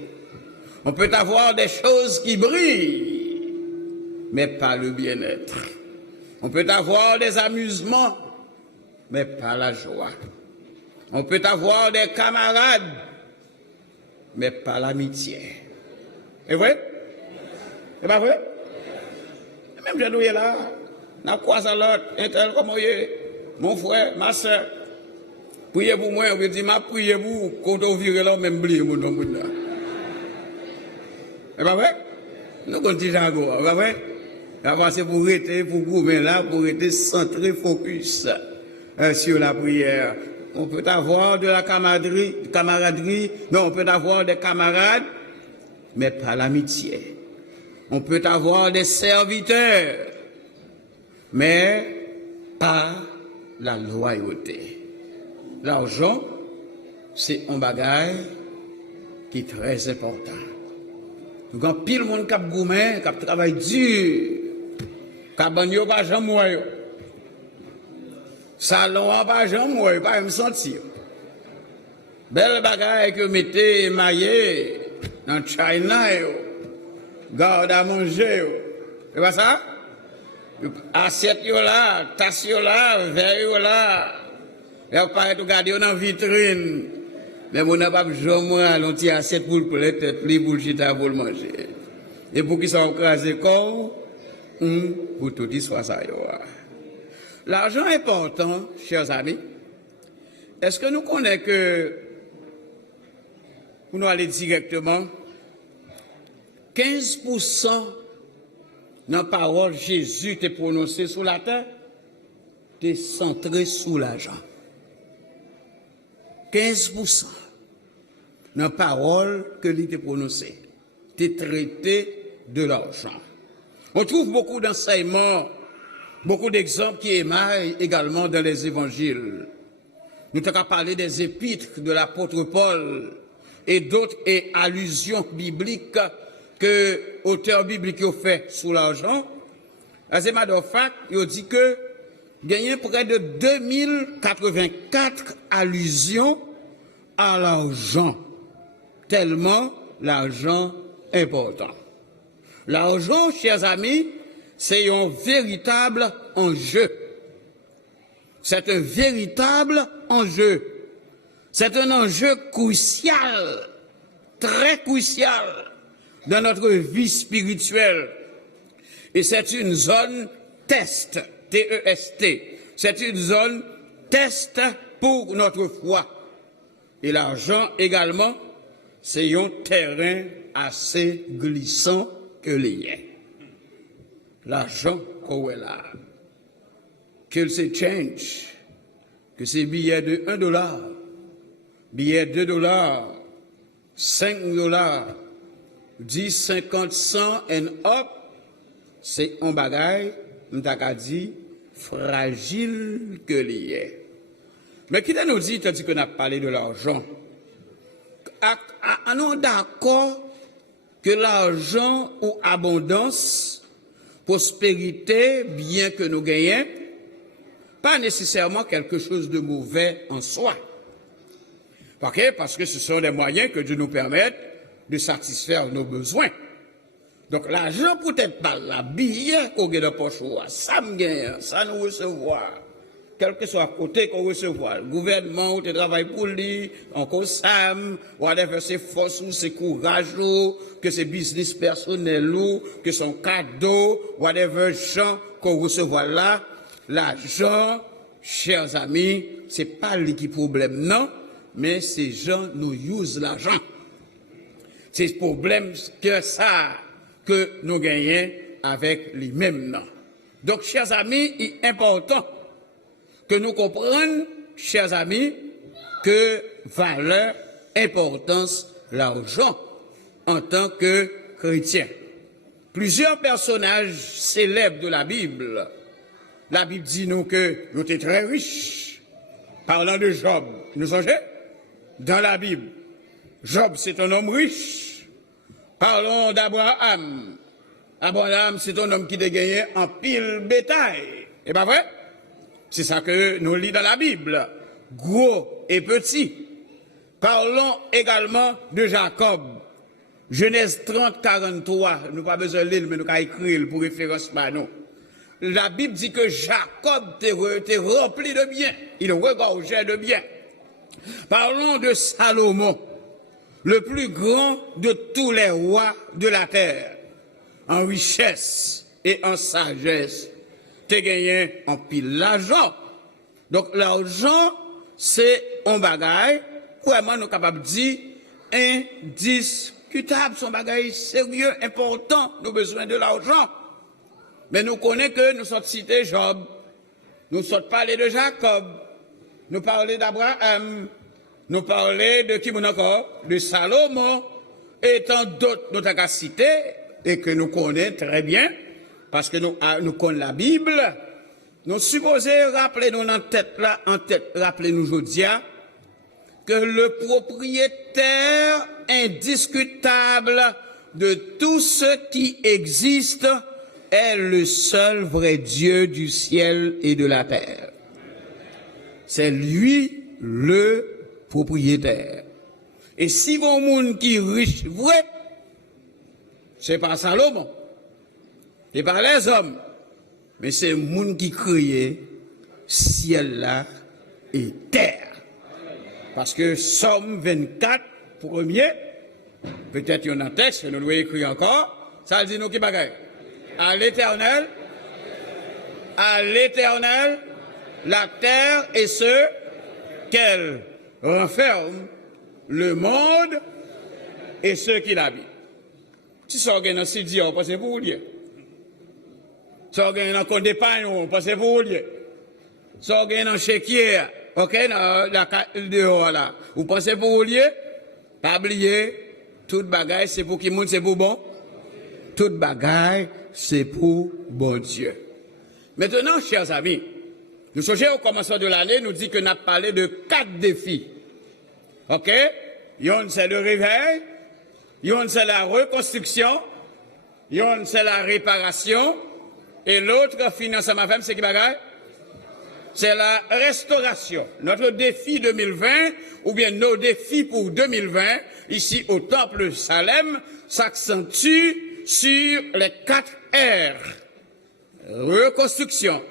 On peut avoir des choses qui brillent, mais pas le bien-être. On peut avoir des amusements, mais pas la joie. On peut avoir des camarades, mais pas l'amitié. C'est vrai? C'est pas vrai? Même j'ai doué là, n'a quoi ça l'autre, un tel comme mon frère, ma soeur. Priez pour moi, on veut dire, ma priez pour vous, quand on vire là, même oublier mon nom. C'est pas vrai? Nous continuons à go, c'est pas vrai? C'est pour rester, pour gouverner là, pour rester centré, focus sur la prière. On peut avoir de la camaraderie, non, on peut avoir des camarades, mais pas l'amitié. On peut avoir des serviteurs, mais pas la loyauté. L'argent, c'est un bagage qui est très important. Donc, quand pile monde cap gourmet, cap travail dur, cap bagno pas jamais moyo. Salon pas jamais moyo, pas me sentir. Belle bagage que mettez émaillé dans China yo. Garde à manger yo. C'est pas ça? Assiette yo là, tasse yo là, verre yo là. Et on paraît tout garder dans la vitrine. Mais on n'a pas besoin de moi, on tient assiette pour le tête, pour le chita, pour le manger. Et pour qu'ils soient écrasés comme, pour tout y soit ça. L'argent est important, chers amis. Est-ce que nous connaissons que, pour nous aller directement, 15% dans la parole Jésus t'est prononcé sur la terre, t'es centré sur l'argent. 15% dans la parole que l'il t'a prononcée, t'es traité de l'argent. On trouve beaucoup d'enseignements, beaucoup d'exemples qui émaillent également dans les évangiles. Nous avons parlé des épîtres de l'apôtre Paul et d'autres allusions bibliques que l'auteur biblique a fait sur l'argent. As a matter of fact, il dit que il y a près de 2084 allusions à l'argent, tellement l'argent important. L'argent, chers amis, c'est un véritable enjeu. C'est un véritable enjeu. C'est un enjeu crucial, très crucial dans notre vie spirituelle. Et c'est une zone test, T-E-S-T. C'est une zone test pour notre foi. Et l'argent également, c'est un terrain assez glissant que l'est. L'argent qu'on est là, qu'il se change, que c'est billets de $1, billets de $2, $5, 10, 50, 100 and up, c'est un bagage, m'taka dit, fragile que l'est. Mais qui nous dit, tandis qu'on a parlé de l'argent, on est d'accord que l'argent ou abondance, prospérité, bien que nous gagnons, pas nécessairement quelque chose de mauvais en soi. Parce que ce sont des moyens que Dieu nous permet de satisfaire nos besoins. Donc l'argent peut-être pas la billet qu'on gagne dans poche, ça me gagne, ça nous recevoir. Quel que soit côté qu'on recevoir, le gouvernement ou travaille pour lui, encore Sam, whatever, c'est force ou c'est courage ou, que c'est business personnel ou, que son cadeau, whatever, gens qu'on recevoir là, l'argent, chers amis, c'est pas lui qui problème, non, mais ces gens nous usent l'argent. C'est le problème que ça, que nous gagnons avec les mêmes noms. Donc, chers amis, il est important que nous comprenions, chers amis, que valeur, importance, l'argent en tant que chrétien. Plusieurs personnages célèbres de la Bible dit nous que nous étions très riches. Parlant de Job, nous songez? Dans la Bible, Job c'est un homme riche. Parlons d'Abraham. Abraham c'est un homme qui a gagné en pile bétail. Et pas vrai? C'est ça que nous lisons dans la Bible, gros et petit. Parlons également de Jacob. Genèse 30, 43. Nous pas besoin de lire, mais nous avons écrit pour référence par nous. La Bible dit que Jacob était rempli de biens. Il regorgeait de biens. Parlons de Salomon, le plus grand de tous les rois de la terre, en richesse et en sagesse. T'es gagné en pile l'argent. Donc l'argent, c'est un bagage, vraiment nous capables de dire, indiscutable, son bagage sérieux, important, nous avons besoin de l'argent. Mais nous connaissons que nous sommes cités Job, nous sommes parlé de Jacob, nous parlons d'Abraham, nous parlons de qui encore, de Salomon, et tant d'autres nous avons cités, et que nous connaissons très bien, parce que nous connaissons la Bible, nous supposons rappeler-nous en tête, rappelez-nous aujourd'hui, que le propriétaire indiscutable de tout ce qui existe est le seul vrai Dieu du ciel et de la terre. C'est lui le propriétaire. Et si vous monde qui est riche vrai, c'est pas Salomon. Et par les hommes, mais c'est le monde qui crée ciel là et terre. Parce que Somme 24, premier, peut-être il y en a un texte, nous devons écrire encore, ça dit nous qui bagaille. À l'Éternel, la terre et ceux qu'elle renferme, le monde et ceux qui l'habitent. Si ça gagne dans Sidi, on passe pour vous dire. Ça gagne dans compte d'épargne, on passe pour vous dire. Ça gagne dans chéquière, ok, dans la dehors là. Vous pensez pour vous dire, pas oublier, toute bagaille, c'est pour qui monde, c'est pour bon. Toute bagaille, c'est pour bon Dieu. Maintenant, chers amis, nous songez au commencement de l'année, nous dit que nous avons parlé de 4 défis. Ok? Yon c'est le réveil, yon c'est la reconstruction, yon c'est la réparation, et l'autre financement femme, c'est qui bagaille? c'est la restauration. Notre défi 2020, ou bien nos défis pour 2020, ici au Temple Salem, s'accentue sur les 4 R. Reconstruction,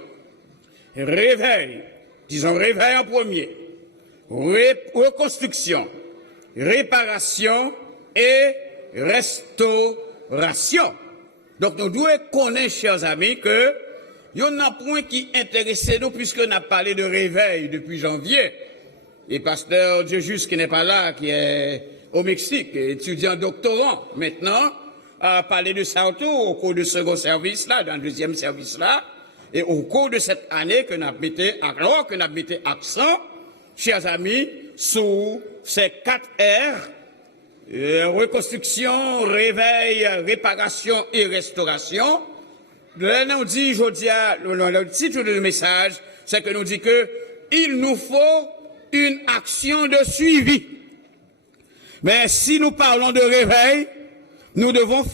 réveil, disons réveil en premier, reconstruction, réparation et restauration. Donc nous devons connaître, chers amis, que il y en a un point qui intéresse nous puisque nous avons parlé de réveil depuis janvier. Et pasteur Dieu-Juste qui n'est pas là, qui est au Mexique, étudiant doctorant maintenant, a parlé de ça autour au cours du second service là, dans le deuxième service là, et au cours de cette année que nous avons mis accent, chers amis, sur ces 4 R, reconstruction, réveil, réparation et restauration. Là, nous dit, je dis, le titre du message, c'est que nous dit que il nous faut une action de suivi. Mais si nous parlons de réveil, nous devons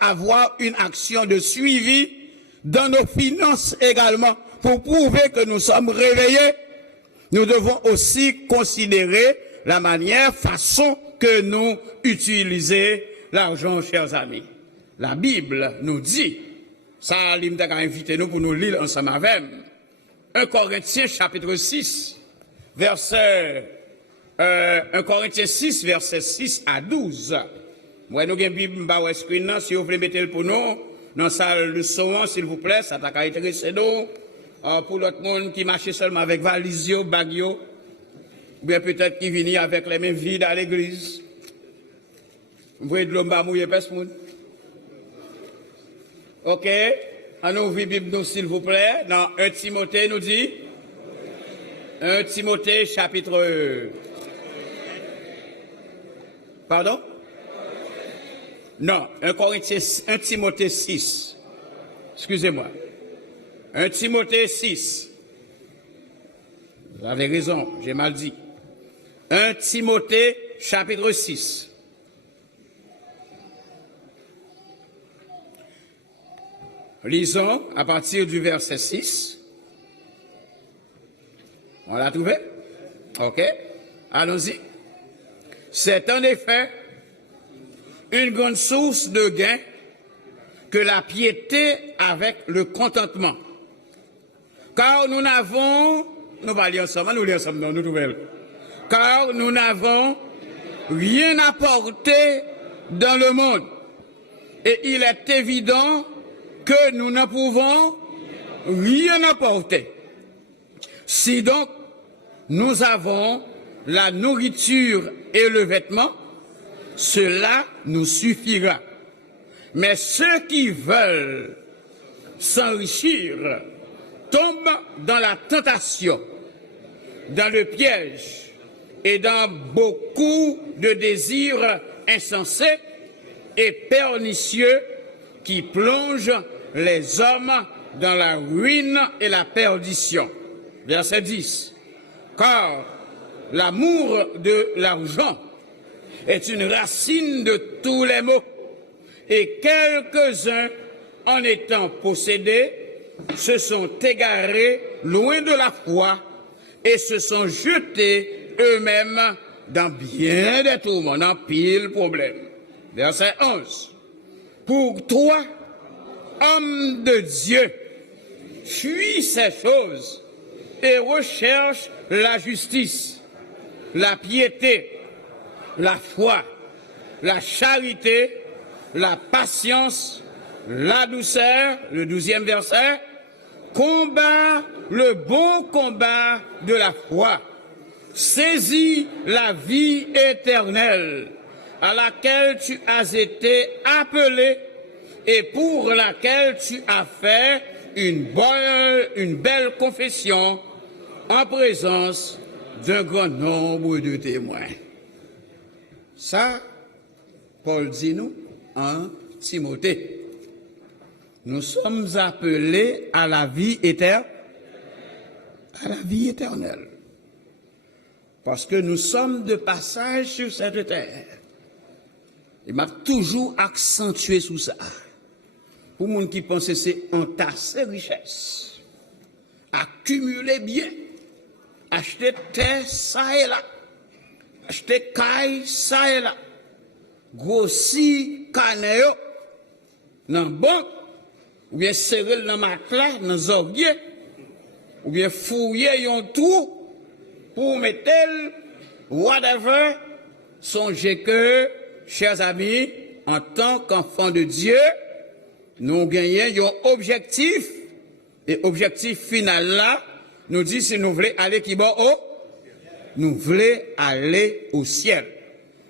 avoir une action de suivi dans nos finances également. Pour prouver que nous sommes réveillés, nous devons aussi considérer la façon que nous utilisons l'argent, chers amis. La Bible nous dit, ça, l'imta a invité nous pour nous lire ensemble avec 1 Corinthiens chapitre 6, verset 1 Corinthiens 6, verset 6 à 12. Moi, nous avons une Bible, si vous voulez mettre pour nous, dans la salle de son, s'il vous plaît, ça t'a intéressé nous. Pour l'autre monde qui marche seulement avec valisio, bagio, ou bien peut-être qui vient avec les mains vides à l'église. Vous voyez de l'homme mouillé, personne. Ok, on ouvre la Bible, nous, s'il vous plaît, dans 1 Timothée, nous dit, 1 Timothée, chapitre... Pardon? Non, 1 Timothée 6. Excusez-moi. 1 Timothée 6. Vous avez raison, j'ai mal dit. 1 Timothée, chapitre 6. Lisons à partir du verset 6. On l'a trouvé? Ok. Allons-y. C'est en effet une grande source de gain que la piété avec le contentement. Car nous n'avons, nous allons lire ensemble, non, nous trouvons. Car nous n'avons rien apporté dans le monde. Et il est évident que nous ne pouvons rien apporter. Si donc nous avons la nourriture et le vêtement, cela nous suffira. Mais ceux qui veulent s'enrichir tombent dans la tentation, dans le piège et dans beaucoup de désirs insensés et pernicieux qui plongent les hommes dans la ruine et la perdition. Verset 10. Car l'amour de l'argent est une racine de tous les maux, et quelques-uns, en étant possédés, se sont égarés loin de la foi et se sont jetés eux-mêmes dans bien des tourments, dans pile problème. Verset 11. Pour toi, homme de Dieu, fuis ces choses et recherche la justice, la piété, la foi, la charité, la patience, la douceur, le 12e verset, combat le bon combat de la foi, saisis la vie éternelle à laquelle tu as été appelé et pour laquelle tu as fait une belle confession en présence d'un grand nombre de témoins. Ça, Paul dit nous en Timothée. Nous sommes appelés à la vie éternelle. À la vie éternelle. Parce que nous sommes de passage sur cette terre. Il m'a toujours accentué sur ça. Pour les gens qui pensent que c'est entasser richesse. accumuler bien, acheter terre ça et là, acheter caille ça et là, grossi caneo dans banque, ou bien serrer dans matelas, dans zorguier, ou bien fouiller un trou pour mettre whatever. Songez que, chers amis, en tant qu'enfants de Dieu, nous gagnons un objectif, et objectif final là, nous dit si nous voulons aller qui va au, nous voulons aller au ciel.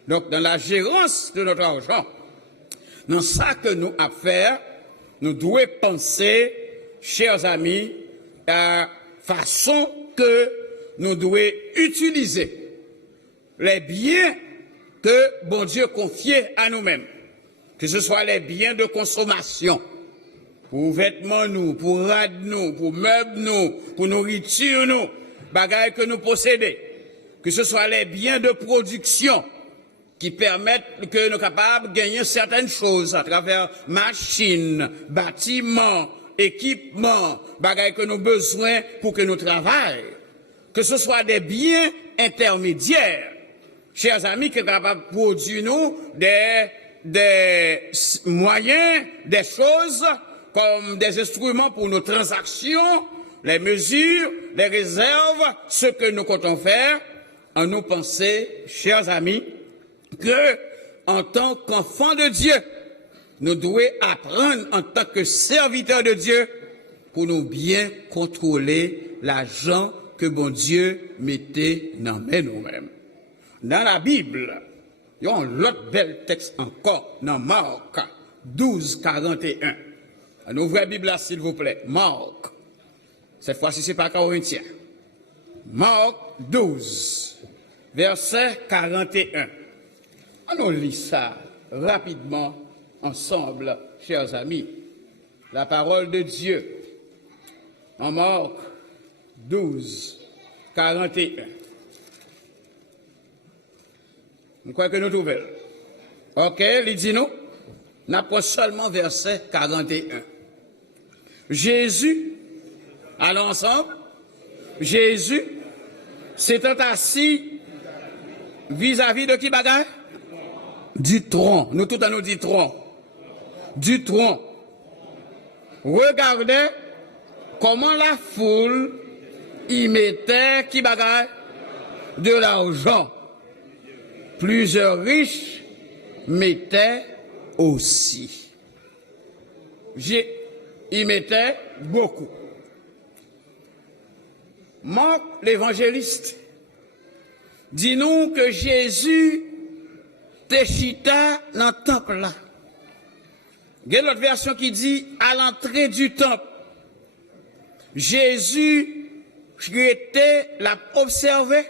Donc, dans la gérance de notre argent, dans ça que nous avons à faire, nous devons penser, chers amis, à la façon que nous devons utiliser les biens que bon Dieu confie à nous-mêmes. Que ce soit les biens de consommation, pour vêtements nous, pour rad nous, pour meubles nous, pour nourriture nous, bagailles que nous possédons. Que ce soit les biens de production, qui permettent que nous sommes capables de gagner certaines choses à travers machines, bâtiments, équipements, bagailles que nous avons besoin pour que nous travaillions. Que ce soit des biens intermédiaires, chers amis, qui sont capables de produire nous des moyens, des choses comme des instruments pour nos transactions, les mesures, les réserves, ce que nous comptons faire, en nous pensant, chers amis, que, en tant qu'enfants de Dieu, nous devons apprendre en tant que serviteurs de Dieu pour nous bien contrôler l'argent que bon Dieu mettait dans nous-mêmes. Dans la Bible, il y a un autre bel texte encore, dans Marc 12, 41. On ouvre la Bible là, s'il vous plaît. Marc. Cette fois-ci, ce n'est pas corinthien. Marc 12, verset 41. On lit ça rapidement ensemble, chers amis. La parole de Dieu en Marc 12, 41. Vous croyez que nous trouvons? Ok, il dit nous. N'approche seulement verset 41. Jésus, allons ensemble. Jésus s'étant assis vis-à-vis de qui bagaille? Du tronc. Nous tout à nous dit tronc. Du tronc. Regardez comment la foule y mettait qui bagaille? De l'argent. Plusieurs riches mettaient aussi. Y mettaient beaucoup. Marc, l'évangéliste, dit-nous que Jésus te chita dans le temple là. Il y a l'autre version qui dit à l'entrée du temple. Jésus était là observé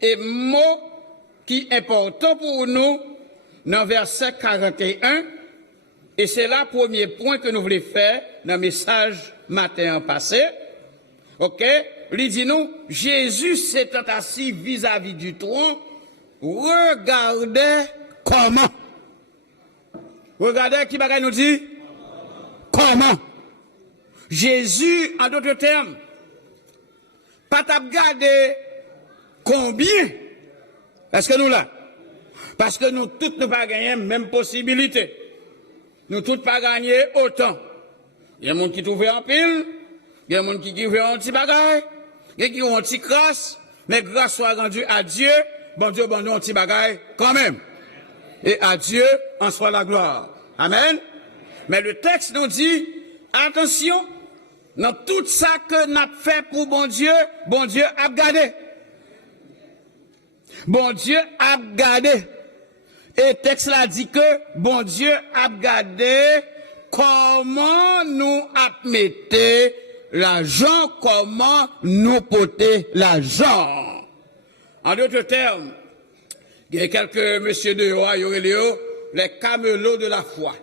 et mot qui est important pour nous dans verset 41 et c'est là le premier point que nous voulons faire dans le message matin passé. OK? Il dit nous, Jésus s'étant assis vis-à-vis du tronc, regardez comment. Regardez qui bagaille nous dit comment. Jésus, en d'autres termes, pas t'as regardé combien. Est-ce que nous là? Parce que nous tous ne pas gagner même possibilité. Nous tous pas gagner autant. Il y a des gens qui trouvent en pile, il y a des gens qui trouvent un petit bagaille, il y a qui ont un petit grâce, mais grâce soit rendue à Dieu, bon Dieu, bon nous un petit bagaille quand même. Et à Dieu en soit la gloire. Amen. Mais le texte nous dit, attention, dans tout ça que nous avons fait pour bon Dieu a gardé. Bon Dieu a gardé. Et le texte là dit que bon Dieu a gardé comment nous mettre l'argent, comment nous porter l'argent. En d'autres termes, il y a quelques messieurs de roi, les camelots de la foi.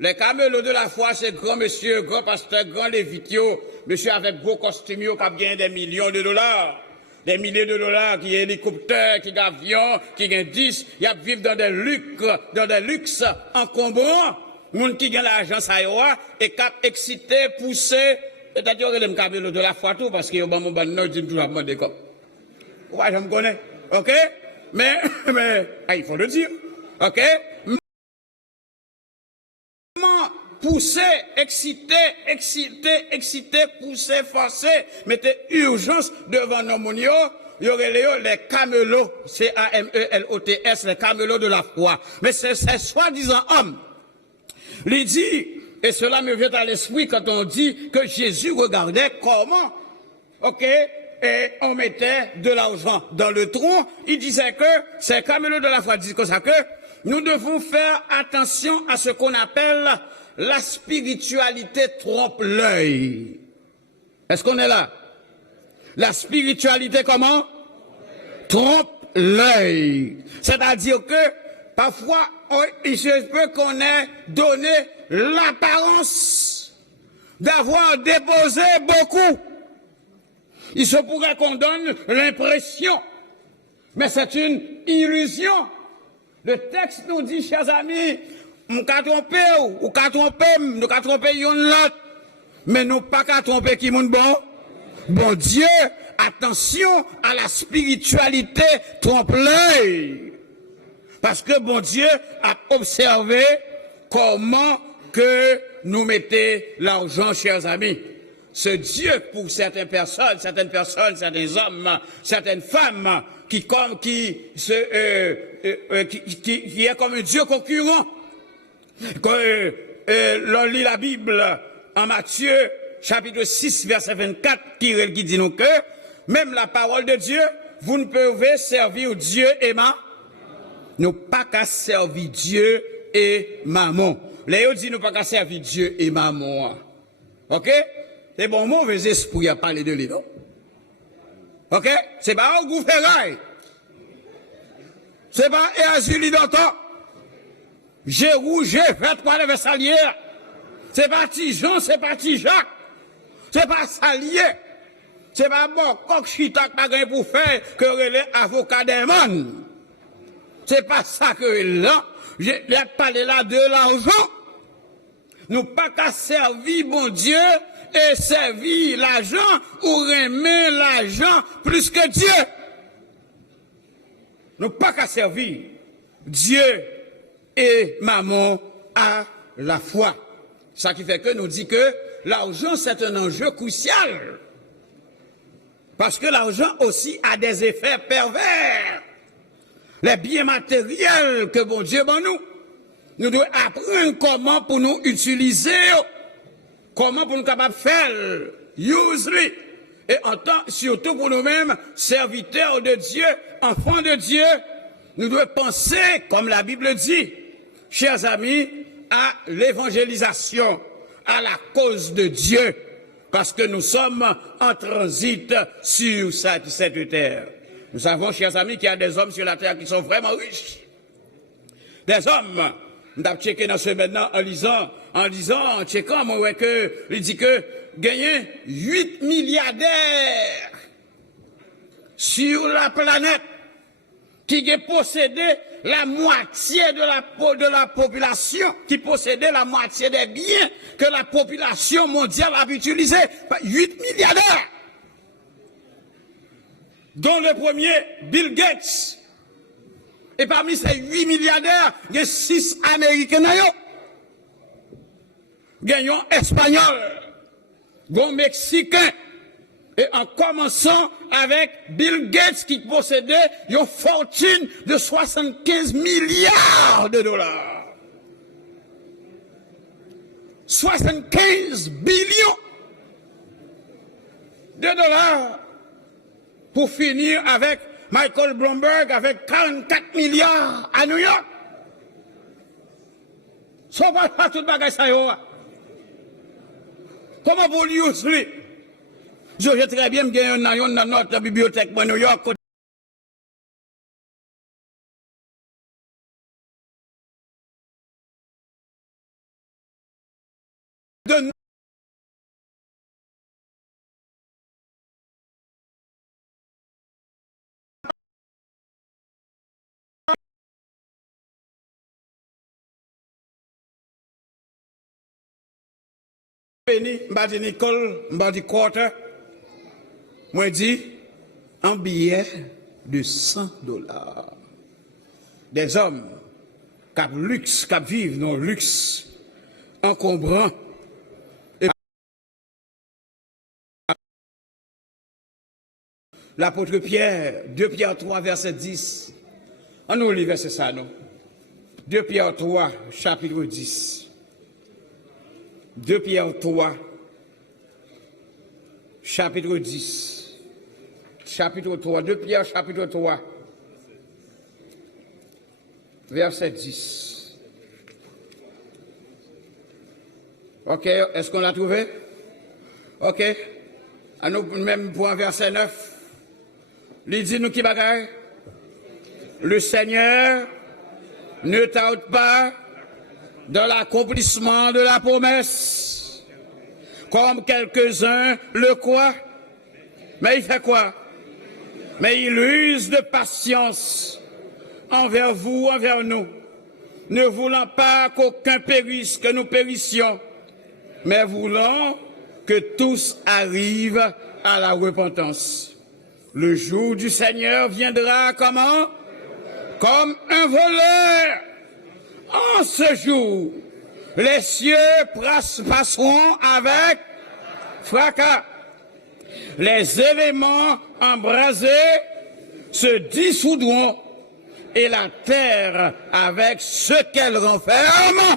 Les camelots de la foi, c'est grand monsieur, grand pasteur, grand lévitio, monsieur avec gros costumes qui a gagné des millions de dollars. Des milliers de dollars, qui est hélicoptère, qui est avion, qui est 10, il y a vivre dans des luxes encombrants, monde qui gagne l'argent, ça y est, et qui a excité, poussé, peut-être qu'il y aurait le Camelo de la foi tout, parce que mon ban dit toujours demander comme. Ouais, je me connais. OK? Mais, il faut le dire. OK? Pousser, exciter, pousser, forcer, mettez urgence devant nos mounios. Il y aurait les camelots, C-A-M-E-L-O-T-S, les camelots de la foi. Mais c'est soi-disant hommes. Il dit, et cela me vient à l'esprit quand on dit que Jésus regardait comment, OK, et on mettait de l'argent dans le tronc. Il disait que ces camelots de la foi disent comme ça que nous devons faire attention à ce qu'on appelle la spiritualité trompe l'œil. Est-ce qu'on est là? La spiritualité comment? Trompe l'œil. C'est-à-dire que parfois, il se peut qu'on ait donné l'apparence d'avoir déposé beaucoup. Il se pourrait qu'on donne l'impression, mais c'est une illusion. Le texte nous dit, chers amis, nous qu'à tromper ou qu'à tromper, nous qu'à tromper yon l'autre, mais nous pas qu'à tromper qui moun bon. Bon Dieu, attention à la spiritualité trompe-l'œil. Parce que bon Dieu a observé comment que nous mettons l'argent, chers amis. Ce Dieu, pour certaines personnes, certains hommes, certaines femmes, qui est comme un Dieu concurrent. Quand l'on lit la Bible en Matthieu, chapitre 6, verset 24, qui dit nous que, même la parole de Dieu, vous ne pouvez servir Dieu et maman. Nous pas qu'à servir Dieu et maman. Léo dit nous pas qu'à servir Dieu et maman. OK? C'est bon, mauvais esprit à parler de lui, non? OK? C'est pas un gouvernail. C'est pas Azuli d'antan. J'ai rouge, vert, quoi, le salière. C'est pas Tijon, c'est pas Tijak. C'est pas Salier. C'est pas bon, coq chitak, pas gain pour faire que les avocats des man. C'est pas ça que là, j'ai parlé là de l'argent. Nous pas qu'à servir bon Dieu et servir l'argent ou remettre l'argent plus que Dieu. Nous pas qu'à servir Dieu et maman à la fois. Ça qui fait que nous dit que l'argent c'est un enjeu crucial. Parce que l'argent aussi a des effets pervers. Les biens matériels que bon Dieu bon nous devons apprendre comment pour nous utiliser, comment pour nous capables de faire, use it. Et en tant, surtout pour nous-mêmes, serviteurs de Dieu, enfants de Dieu, nous devons penser, comme la Bible dit, chers amis, à l'évangélisation, à la cause de Dieu, parce que nous sommes en transit sur cette terre. Nous savons, chers amis, qu'il y a des hommes sur la terre qui sont vraiment riches. Des hommes, nous avons checké dans ce maintenant en checkant, moi, que, il dit que, gagner 8 milliardaires sur la planète qui ont possédé la moitié de la population, qui possédait la moitié des biens que la population mondiale a utilisé. 8 milliardaires. Dont le premier, Bill Gates. Et parmi ces 8 milliardaires, il y a 6 Américains. Il y a un Espagnol, un Mexicain. Et en commençant avec Bill Gates qui possédait une fortune de 75 milliards de dollars. 75 billions de dollars. Pour finir avec Michael Bloomberg avec 44 milliards à New York. Ça va pas tout le bagage ça y est. Comment vous lui usez? Je vais très bien me gagner dans notre bibliothèque à New York. Béni, m'a dit Nicole, m'a dit quarter, moi dit un billet de $100. Des hommes qui luxe, qui vivent dans le luxe, encombrant. L'apôtre Pierre, 2 Pierre 3, verset 10. On nous lit verset ça, non? 2 Pierre 3, chapitre 10. 2 Pierre 3, chapitre 10. Chapitre 3, 2 Pierre, chapitre 3, verset 10. Ok, est-ce qu'on l'a trouvé? Ok. À nous, même point verset 9. Il dit nous qui bagaille? Le Seigneur ne tarde pas dans l'accomplissement de la promesse, comme quelques-uns le croient. Mais il fait quoi? Mais il use de patience envers vous, envers nous, ne voulant pas qu'aucun périsse, que nous périssions, mais voulant que tous arrivent à la repentance. Le jour du Seigneur viendra comment? Comme un voleur. En ce jour, les cieux passeront avec fracas. Les éléments embrasés se dissoudront et la terre avec ce qu'elle renferme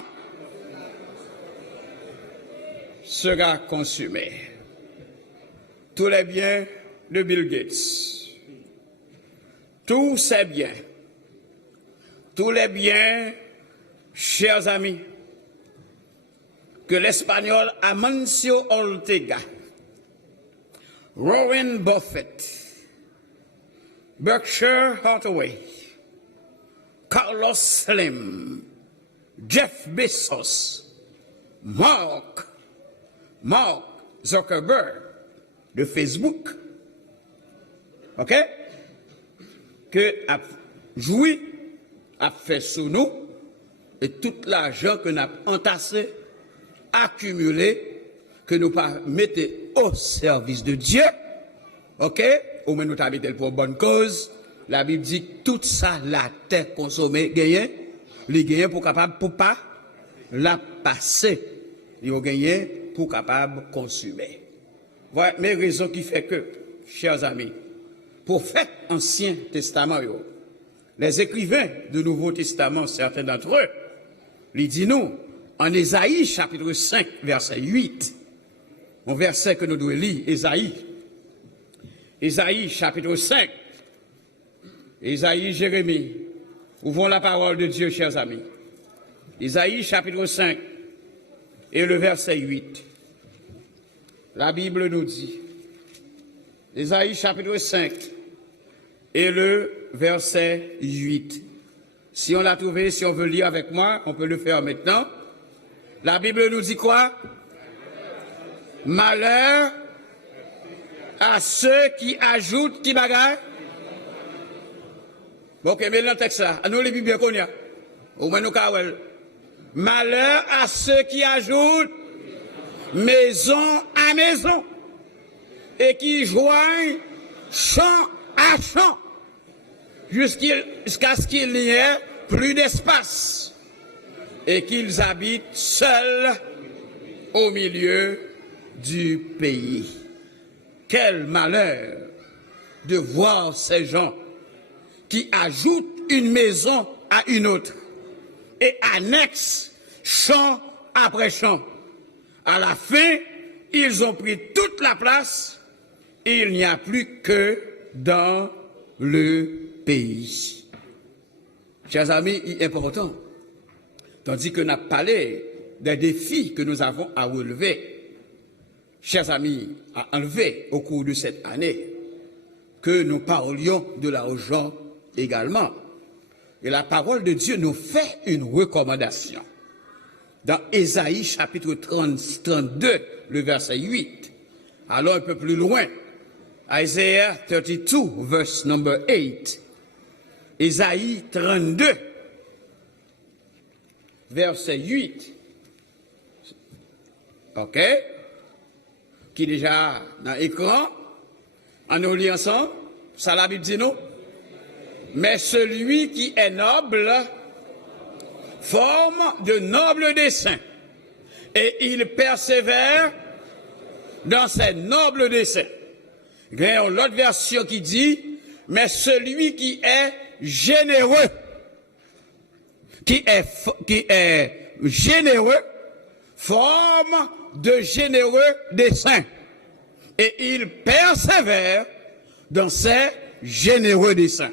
sera consumée. Tous les biens de Bill Gates, tous ces biens, tous les biens, chers amis, que l'espagnol Amancio Ortega, Warren Buffett, Berkshire Hathaway, Carlos Slim, Jeff Bezos, Mark Zuckerberg de Facebook, ok, que a joui, a fait sous nous, et tout l'argent que nous avons entassé, accumulé, que nous mettons au service de Dieu, ok, ou même nous avons pour bonne cause. La Bible dit que tout ça, la terre consommée, gagne, les gagne pour capable, pour pas la passer, ils ont gagné pour capable consommer. Voilà mes raisons qui fait que, chers amis, pour faire Ancien Testament, les écrivains du Nouveau Testament, certains d'entre eux, ils disent nous, en Ésaïe, chapitre 5, verset 8, un verset que nous devons lire, Ésaïe, chapitre 5, Ésaïe, Jérémie, ouvrons la parole de Dieu, chers amis. Ésaïe, chapitre 5, et le verset 8. La Bible nous dit, Ésaïe, chapitre 5, et le verset 8. Si on l'a trouvé, si on veut lire avec moi, on peut le faire maintenant. La Bible nous dit quoi? Malheur à ceux qui ajoutent, qui bagarrent. Ok, mais le texte là, nous les bien connus. Au moins nous kawel. Malheur à ceux qui ajoutent maison à maison et qui joignent champ à champ jusqu'à ce qu'il n'y ait plus d'espace et qu'ils habitent seuls au milieu du pays. Quel malheur de voir ces gens qui ajoutent une maison à une autre et annexent champ après champ. À la fin, ils ont pris toute la place et il n'y a plus que dans le pays. Chers amis, il est important. Tandis que nous avons parlé des défis que nous avons à relever, chers amis, à enlever au cours de cette année, que nous parlions de l'argent également. Et la parole de Dieu nous fait une recommandation. Dans Ésaïe chapitre 32, le verset 8. Allons un peu plus loin. Isaiah 32, verse number 8. Ésaïe 32, verset 8. OK? qui est déjà dans l'écran. On nous lit ensemble. Ça la Bible dit nous. Mais celui qui est noble forme de nobles desseins. Et il persévère dans ses nobles desseins. Il y a une autre version qui dit, mais celui qui est généreux, qui est généreux, forme de généreux desseins. Et il persévère dans ses généreux desseins.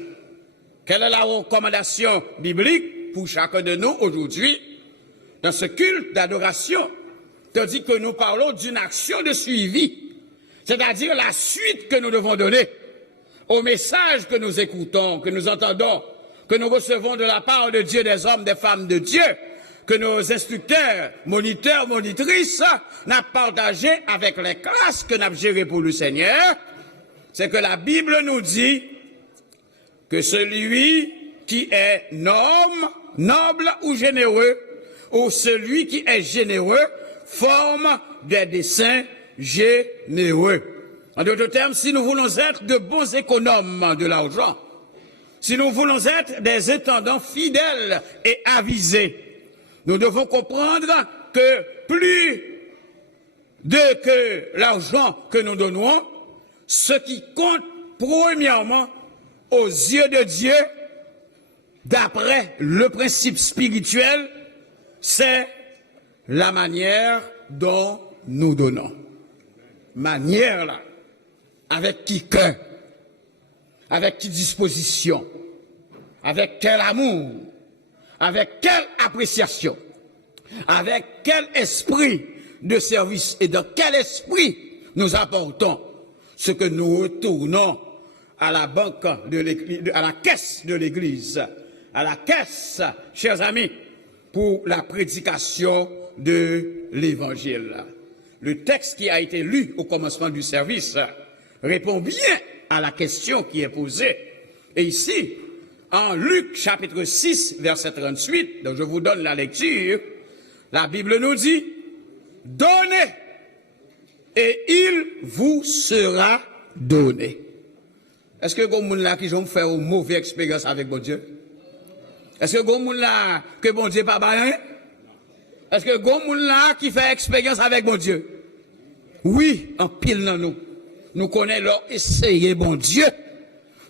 Quelle est la recommandation biblique pour chacun de nous aujourd'hui dans ce culte d'adoration, tandis que nous parlons d'une action de suivi, c'est-à-dire la suite que nous devons donner au message que nous écoutons, que nous entendons, que nous recevons de la part de Dieu, des hommes, des femmes de Dieu, que nos instructeurs, moniteurs, monitrices n'ont partagé avec les classes que nous avons gérées pour le Seigneur, c'est que la Bible nous dit que celui qui est noble ou généreux, ou celui qui est généreux, forme des desseins généreux. En d'autres termes, si nous voulons être de bons économes de l'argent, si nous voulons être des intendants fidèles et avisés, nous devons comprendre que plus que l'argent que nous donnons, ce qui compte premièrement aux yeux de Dieu, d'après le principe spirituel, c'est la manière dont nous donnons. Manière là, avec qui cœur, avec qui disposition, avec quel amour, avec quelle appréciation, avec quel esprit de service et dans quel esprit nous apportons ce que nous retournons à la banque de l'église, à la caisse de l'église, à la caisse, chers amis, pour la prédication de l'évangile. Le texte qui a été lu au commencement du service répond bien à la question qui est posée. Et ici, en Luc chapitre 6, verset 38, donc je vous donne la lecture, la Bible nous dit, donnez et il vous sera donné. Est-ce que vous avez qui ont fait une mauvaise expérience avec bon Dieu? Est-ce que vous avez que bon Dieu pas bien? Est-ce que vous avez qui fait expérience avec bon Dieu? Oui, en pile dans nous. Nous connaissons leur essayer bon Dieu.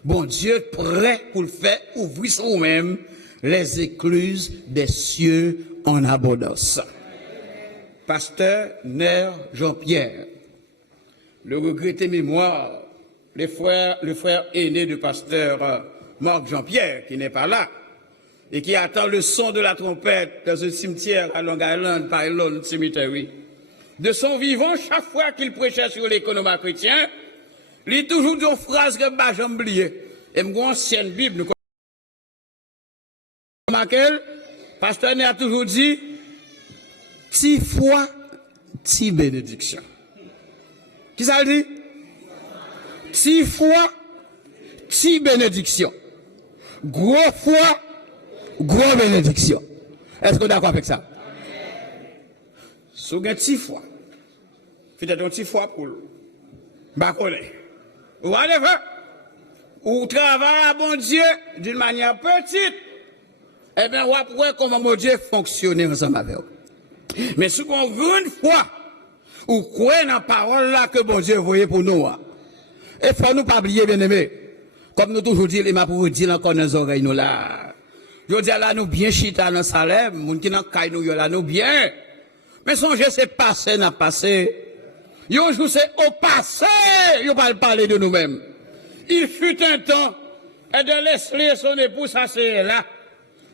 Bon Dieu prêt pour le faire ouvrir sur nous-mêmes les écluses des cieux en abondance. Pasteur Ner Jean-Pierre, le regretté mémoire, le frère aîné du pasteur Marc Jean-Pierre, qui n'est pas là, et qui attend le son de la trompette dans un cimetière à Long Island, par Long Cemetery. De son vivant, chaque fois qu'il prêchait sur l'économie chrétien, il a toujours dit une phrase que je n'ai jamais oubliée. Et mon ancienne Bible, nous connaissons, pasteur a toujours dit, ti foi, ti bénédiction. Qui ça dit? Ti foi, ti bénédiction. Gros foi, gros bénédiction. Est-ce que vous êtes d'accord avec ça? Si vous avez un petit foi, peut-être un petit foi pour le baconner. Whatever. Ou travaille à bon Dieu d'une manière petite, eh bien, on va voir comment bon Dieu fonctionne ensemble avec vous. Mais si on veut une fois, ou croire dans la parole là que bon Dieu voyait pour nous, et faut nous pas oublier, bien aimé, comme nous toujours dit, les m'a pour dire encore dans les oreilles nous là. Je dis là, nous bien chita dans Salem, moun qui dans caille nous là, nous bien. Mais songez, c'est passé, n'a passé. Yo jour c'est au passé, yo pas parler de nous-mêmes. Il fut un temps, et de Leslie et son épouse, ça c'est là.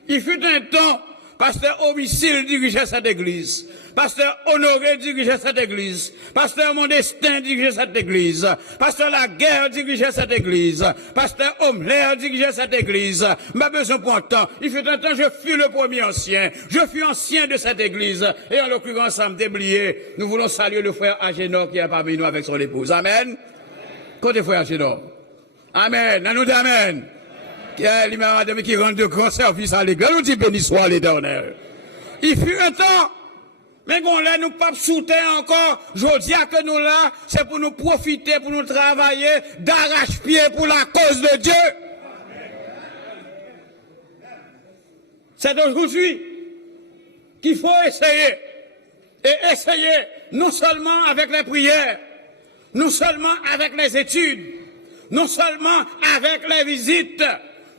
Il fut un temps, pasteur Homicile dirigeait cette église. Pasteur Honoré dirigeait cette église. Pasteur Mondestin dirigeait cette église. Pasteur Laguerre dirigeait cette église. Pasteur Homler dirigeait cette église. Ma besoin pour un temps. Il fut un temps, je fus le premier ancien. Je fus ancien de cette église. Et en l'occurrence, ça me déblié. Nous voulons saluer le frère Agénor qui est parmi nous avec son épouse. Amen. Côté frère Agénor. Amen. Nous dit amen. Qui rend de grands services à l'église. Nous dit béni soit l'Éternel. Il fut un temps Mais qu'on là, nous pas soutenir encore. Je dis que nous là, c'est pour nous profiter, pour nous travailler d'arrache-pied pour la cause de Dieu. C'est aujourd'hui qu'il faut essayer. Et essayer, non seulement avec les prières, non seulement avec les études, non seulement avec les visites,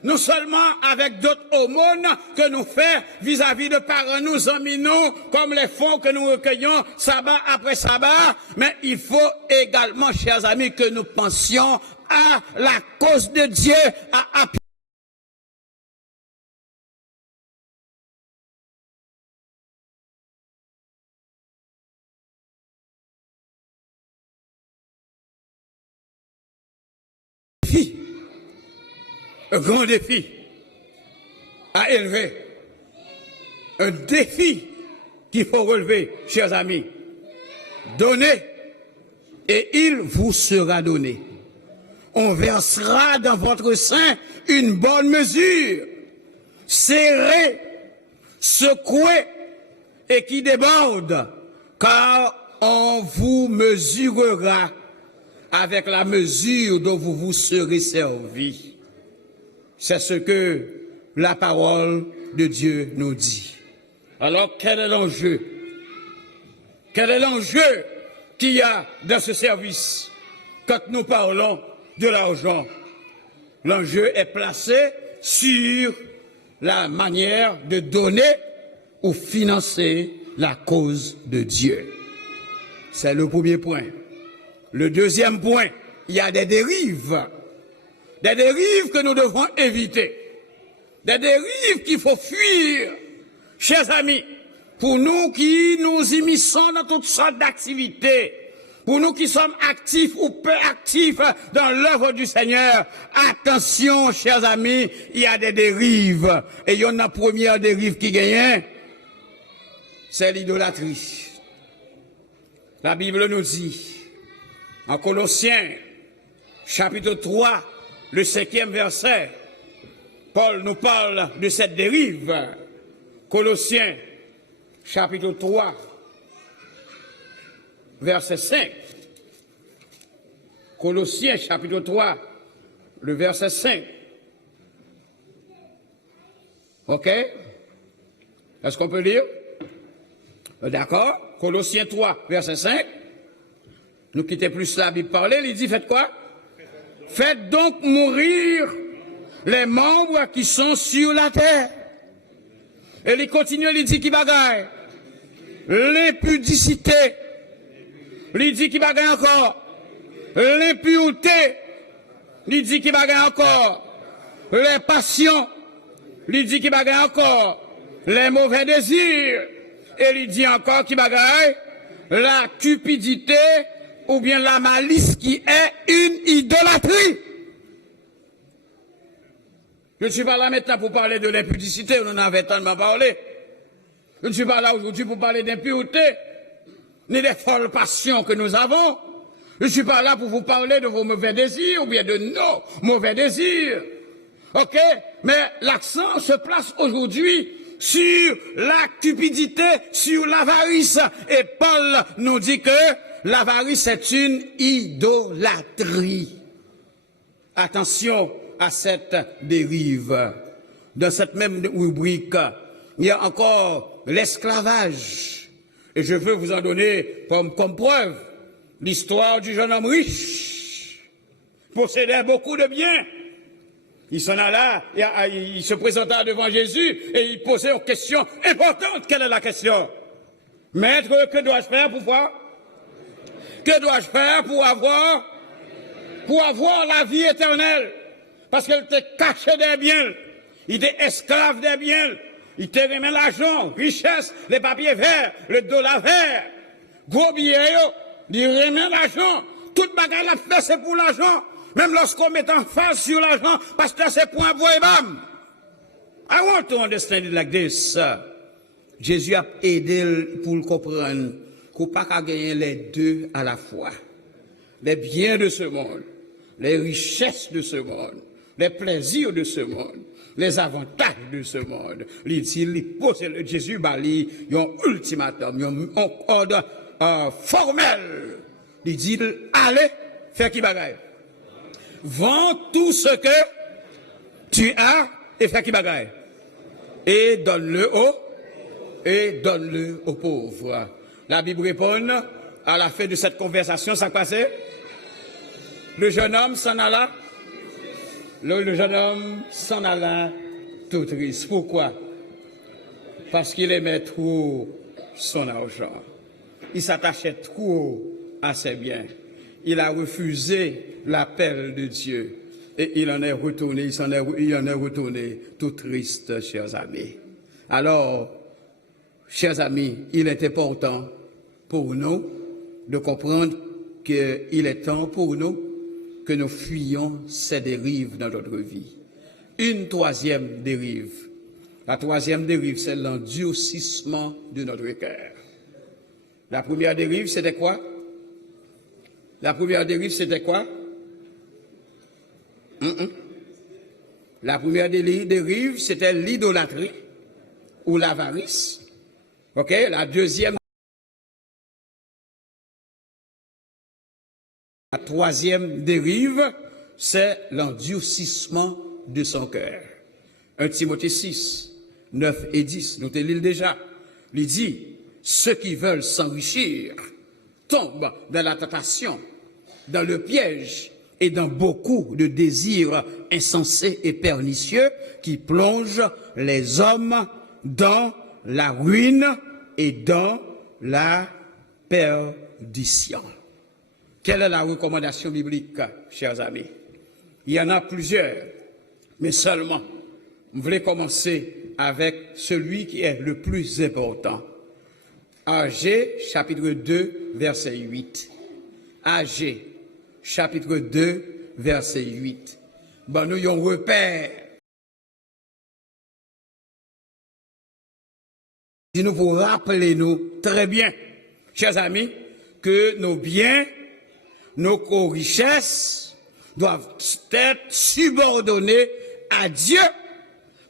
non seulement avec d'autres aumônes que nous faisons vis-à-vis de parents, nous amis, nous, comme les fonds que nous recueillons sabbat après sabbat, mais il faut également, chers amis, que nous pensions à la cause de Dieu, à un grand défi à élever, un défi qu'il faut relever, chers amis. Donnez et il vous sera donné. On versera dans votre sein une bonne mesure, serrée, secouée et qui déborde, car on vous mesurera avec la mesure dont vous vous serez servi. C'est ce que la parole de Dieu nous dit. Alors, quel est l'enjeu? Quel est l'enjeu qu'il y a dans ce service quand nous parlons de l'argent? L'enjeu est placé sur la manière de donner ou financer la cause de Dieu. C'est le premier point. Le deuxième point, il y a des dérives. Des dérives que nous devons éviter. Des dérives qu'il faut fuir. Chers amis, pour nous qui nous immisçons dans toutes sortes d'activités, pour nous qui sommes actifs ou peu actifs dans l'œuvre du Seigneur, attention, chers amis, il y a des dérives. Et il y en a une première dérive qui gagne, c'est l'idolâtrie. La Bible nous dit, en Colossiens, chapitre 3, le 5e verset, Paul nous parle de cette dérive. Colossiens, chapitre 3, verset 5. Colossiens, chapitre 3, le verset 5. OK? Est-ce qu'on peut lire? D'accord? Colossiens 3, verset 5. Nous quittons plus la Bible parler, il dit, faites quoi? Faites donc mourir les membres qui sont sur la terre. Et il continue, il dit qu'il bagaille. L'impudicité. Il dit qu'il bagaille encore. L'impureté. Il dit qu'il bagaille encore. Les passions. Il dit qu'il bagaille encore. Les mauvais désirs. Et il dit encore qu'il bagaille la cupidité ou bien la malice qui est une idolâtrie. Je ne suis pas là maintenant pour parler de l'impudicité, on en avait tellement parlé. Je ne suis pas là aujourd'hui pour parler d'impureté, ni des folles passions que nous avons. Je ne suis pas là pour vous parler de vos mauvais désirs ou bien de nos mauvais désirs. Ok? Mais l'accent se place aujourd'hui sur la cupidité, sur l'avarice. Et Paul nous dit que l'avarice est une idolâtrie. Attention à cette dérive. Dans cette même rubrique, il y a encore l'esclavage. Et je veux vous en donner comme preuve l'histoire du jeune homme riche. Il possédait beaucoup de biens. Il s'en alla, il se présenta devant Jésus et il posait une question importante. Quelle est la question? Maître, que dois-je faire pour voir? Que dois-je faire pour avoir la vie éternelle? Parce qu'il était caché des biens, il était esclave des biens, il te remet l'argent, richesse, les papiers verts, le dollar vert, gros billets, il remet l'argent, toute bagarre la fait c'est pour l'argent, même lorsqu'on met en face sur l'argent, parce que c'est pour un bois et bam. I want to understand it like this. Jésus a aidé pour le comprendre qu'on ne peut pas gagner les deux à la fois. Les biens de ce monde, les richesses de ce monde, les plaisirs de ce monde, les avantages de ce monde. Il dit, Jésus bali un ultimatum, un ordre formel. Il dit, allez, faire qui bagaille. Vends tout ce que tu as et fais qui bagaille. Et donne-le aux pauvres. La Bible répond, à la fin de cette conversation, ça passait. Le jeune homme s'en alla. Le jeune homme s'en alla tout triste. Pourquoi? Parce qu'il aimait trop son argent. Il s'attachait trop à ses biens. Il a refusé l'appel de Dieu. Et il en est retourné, il en est retourné tout triste, chers amis. Alors, chers amis, il est important pour nous de comprendre qu'il est temps pour nous que nous fuyions ces dérives dans notre vie. Une troisième dérive. La troisième dérive, c'est l'endurcissement de notre cœur. La première dérive, c'était quoi? La première dérive, c'était quoi? La première dérive, c'était l'idolâtrie ou l'avarice. OK? La deuxième. La troisième dérive, c'est l'endurcissement de son cœur. 1 Timothée 6, 9 et 10, nous te lisons déjà. Il dit, ceux qui veulent s'enrichir tombent dans la tentation, dans le piège et dans beaucoup de désirs insensés et pernicieux qui plongent les hommes dans la ruine et dans la perdition. Quelle est la recommandation biblique, chers amis? Il y en a plusieurs, mais seulement, je voulais commencer avec celui qui est le plus important. Agé, chapitre 2, verset 8. Agé, chapitre 2, verset 8. Ben, nous avons repère. Nous pour rappeler nous très bien, chers amis, que nos biens, nos richesses doivent être subordonnés à Dieu.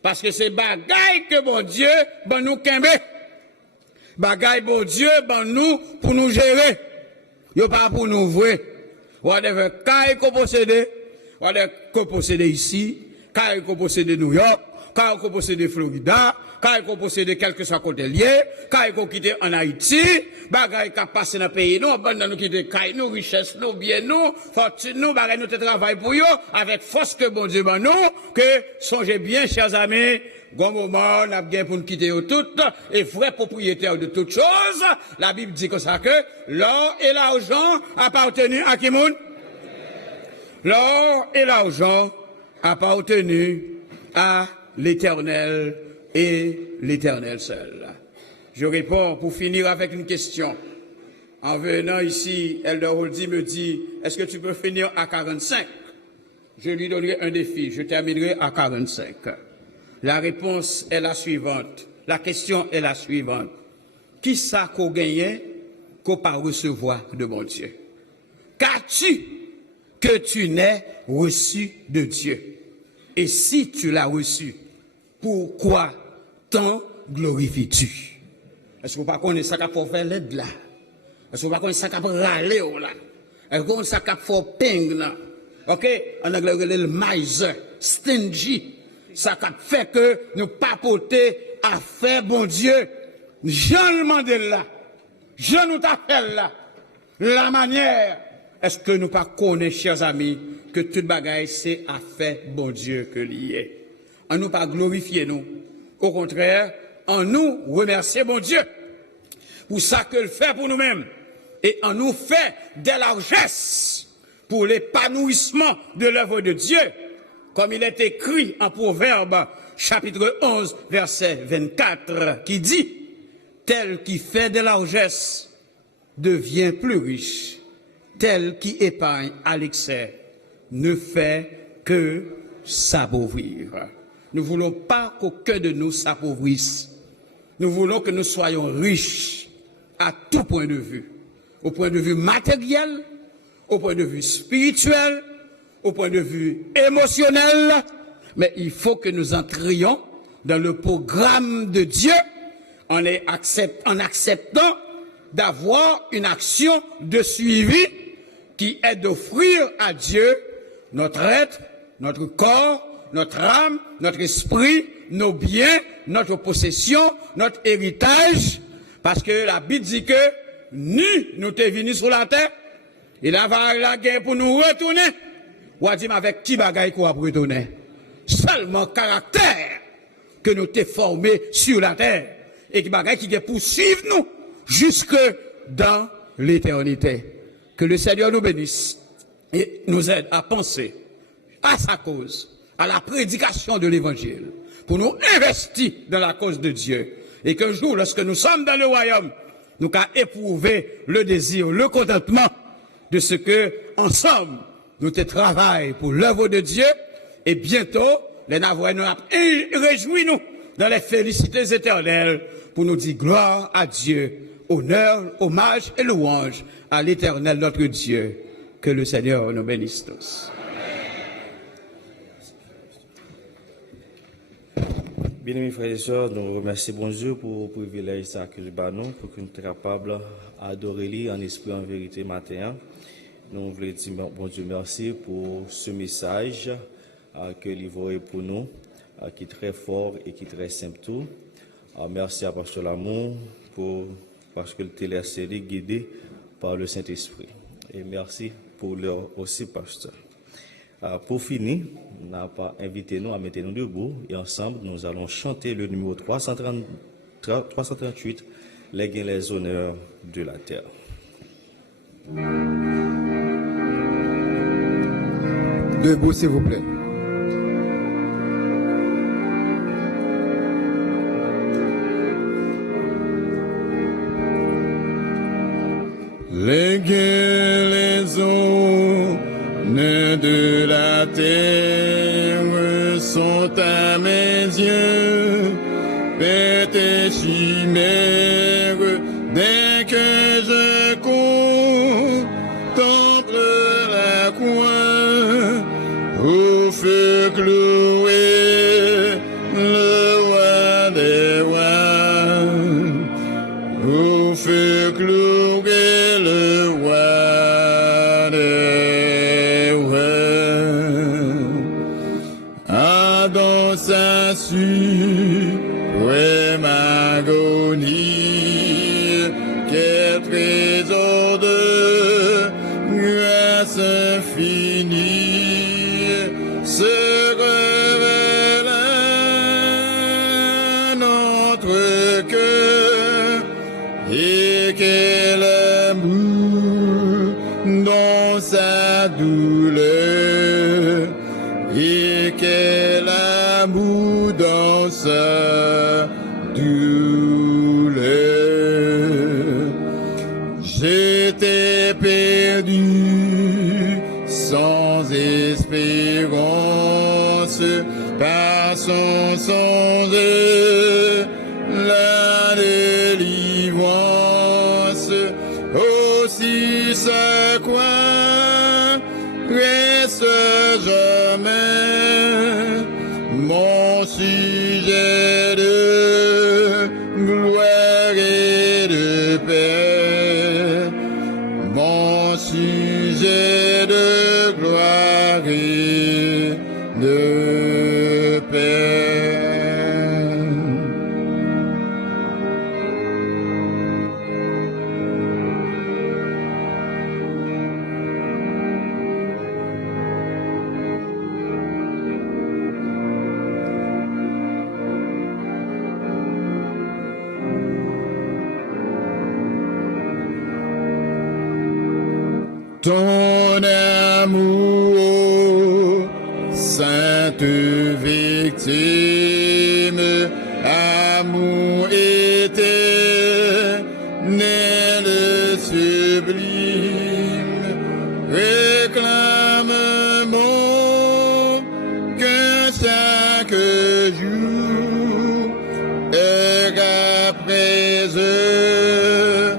Parce que c'est bagaille que bon Dieu, ben nous kembe. Bagaille bon Dieu, ben nous, pour nous gérer. Yo pas pour nous voir. Whatever, quand qu'on possède, whatever qu'on possède ici, quand qu'on possède New York, quand qu'on possède Florida, quand qu'on possède quelque soit côté lié, quand qu'on quitte en Haïti, bagaille qui passe dans le pays, nous, abandonne nous quitter nos richesses, nos biens, nous, fortune, nous, bagaille nous travail pour eux, avec force que bon Dieu, ben nous, que songez bien, chers amis, bon moment, on a bien pour nous quitter toutes, et vrai propriétaire de toutes choses, la Bible dit comme ça que l'or et l'argent appartenaient à qui monde? L'or et l'argent appartenaient à l'Éternel et l'Éternel seul. Je réponds pour finir avec une question. En venant ici, Elder Holdy me dit, est-ce que tu peux finir à 45? Je lui donnerai un défi, je terminerai à 45. La réponse est la suivante. La question est la suivante. Qui ça qu'on gagne qu'on pas recevoir de mon Dieu? Qu'as-tu que tu n'aies reçu de Dieu? Et si tu l'as reçu, pourquoi t'en glorifies-tu? Est-ce que vous ne connaissez pas ça qu'il faut faire l'aide là? Est-ce que vous ne connaissez pas ça qu'il faut râler là? Est-ce que vous connaissez ça qu'il faut ping là? Ok? En anglais, le miser, stingy. Ça fait que nous papoter à faire bon Dieu. Je demande là. Je nous t'appelle là. La manière. Est-ce que nous pas connaissons, chers amis, que toute bagaille c'est à faire bon Dieu que lié? En nous pas glorifier nous. Au contraire, en nous remercier bon Dieu pour ça que le fait pour nous-mêmes. Et en nous fait des largesses pour l'épanouissement de l'œuvre de Dieu. Comme il est écrit en Proverbe, chapitre 11, verset 24, qui dit, tel qui fait de largesse devient plus riche, tel qui épargne à l'excès ne fait que s'appauvrir. Nous ne voulons pas qu'aucun de nous s'appauvrisse. Nous voulons que nous soyons riches à tout point de vue. Au point de vue matériel, au point de vue spirituel, au point de vue émotionnel, mais il faut que nous entrions dans le programme de Dieu en acceptant d'avoir une action de suivi qui est d'offrir à Dieu notre être, notre corps, notre âme, notre esprit, nos biens, notre possession, notre héritage, parce que la Bible dit que nous t'es venus sur la terre, et là va la guerre pour nous retourner. Ou a dit avec qui bagaille qu'on va retourner? Seulement caractère que nous t'es formé sur la terre, et qui bagaille qui poursuivre nous jusque dans l'éternité. Que le Seigneur nous bénisse et nous aide à penser à sa cause, à la prédication de l'évangile, pour nous investir dans la cause de Dieu. Et qu'un jour, lorsque nous sommes dans le royaume, nous qu'à éprouver le désir, le contentement de ce que, ensemble, nous te travaillons pour l'œuvre de Dieu. Et bientôt, les navires nous réjouis-nous dans les félicités éternelles pour nous dire gloire à Dieu, honneur, hommage et louange à l'Éternel notre Dieu. Que le Seigneur nous bénisse tous. Bien-aimés frères et sœurs, nous remercions bon Dieu pour le privilège que nous avons, pour que nous soyons capables d'adorer lui en esprit, en vérité, matin. Nous voulons dire bon Dieu merci pour ce message que il voit pour nous, qui est très fort et qui est très simple tout. Merci à Pasteur L'amour parce que le télé est guidé par le Saint-Esprit. Et merci pour leur aussi, Pasteur. Pour finir, on n'a pas invité nous à mettre nous debout et ensemble nous allons chanter le numéro 338, les gains les honneurs de la terre. Debout s'il vous plaît. Les gains les honneurs de la terre sont à mes yeux, bêtes et chimères, dès que je contemple la croix, au feu cloué, le roi des rois, au feu cloué, le roi des rois, dans sa suprême agonie, quel trésor de grâce infinie se révèle à notre cœur, et quel amour dans sa douleur, et quel amour dans sa douleur. J'étais perdu sans espérance, par son sang de la délivrance. Aussi sa croix reste jamais mon sujet de gloire et de paix, mon sujet de gloire et de paix. Ton amour, sainte victime, amour éternel sublime, réclame mon cœur chaque jour, heure après heure,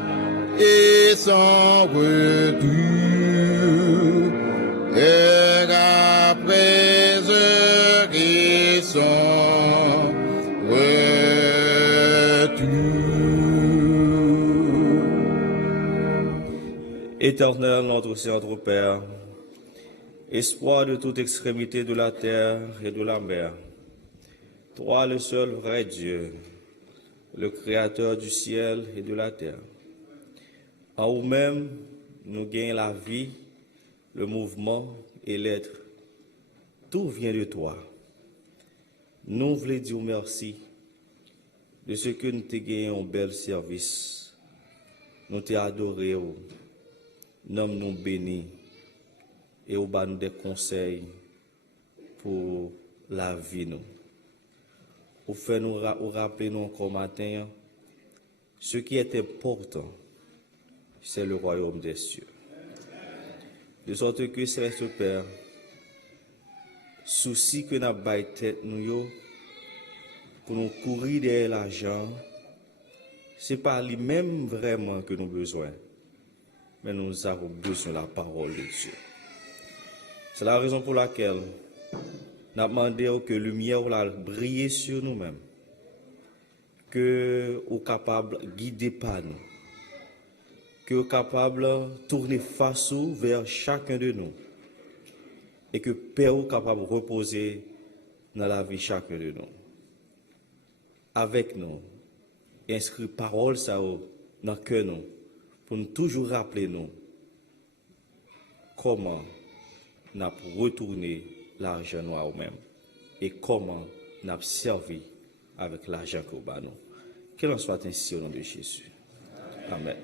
et sans retour. Heure après heure et Éternel, notre Seigneur, notre Père, espoir de toute extrémité de la terre et de la mer, toi le seul vrai Dieu, le Créateur du ciel et de la terre. En vous-même, nous gagnons la vie, le mouvement et l'être. Tout vient de toi. Nous voulons dire merci de ce que nous t'ai gagné un bel service. Nous t'ai adoré, nous nous bénis et nous nous des conseils pour la vie. Nous. Vous faites nous rappeler nous encore matin, ce qui est important, c'est le royaume des cieux. De sorte que, Céleste Père, souci que nous avons tête nous pour nous courir derrière l'argent, ce n'est pas lui-même vraiment que nous avons besoin, mais nous avons besoin de la parole de Dieu. C'est la raison pour laquelle nous avons demandé que la lumière brille sur nous-mêmes, que nous sommes capables de guider par nous, que nous sommes capables de tourner face vers chacun de nous, et que Père est capable de reposer dans la vie de chacun de nous. Avec nous, inscrit parole ça dans le cœur nous, pour nous toujours rappeler nous comment nous avons retourné l'argent noir nous-mêmes et comment nous avons servi avec l'argent que nous avons. Qu'il en soit ainsi au nom de Jésus. Amen.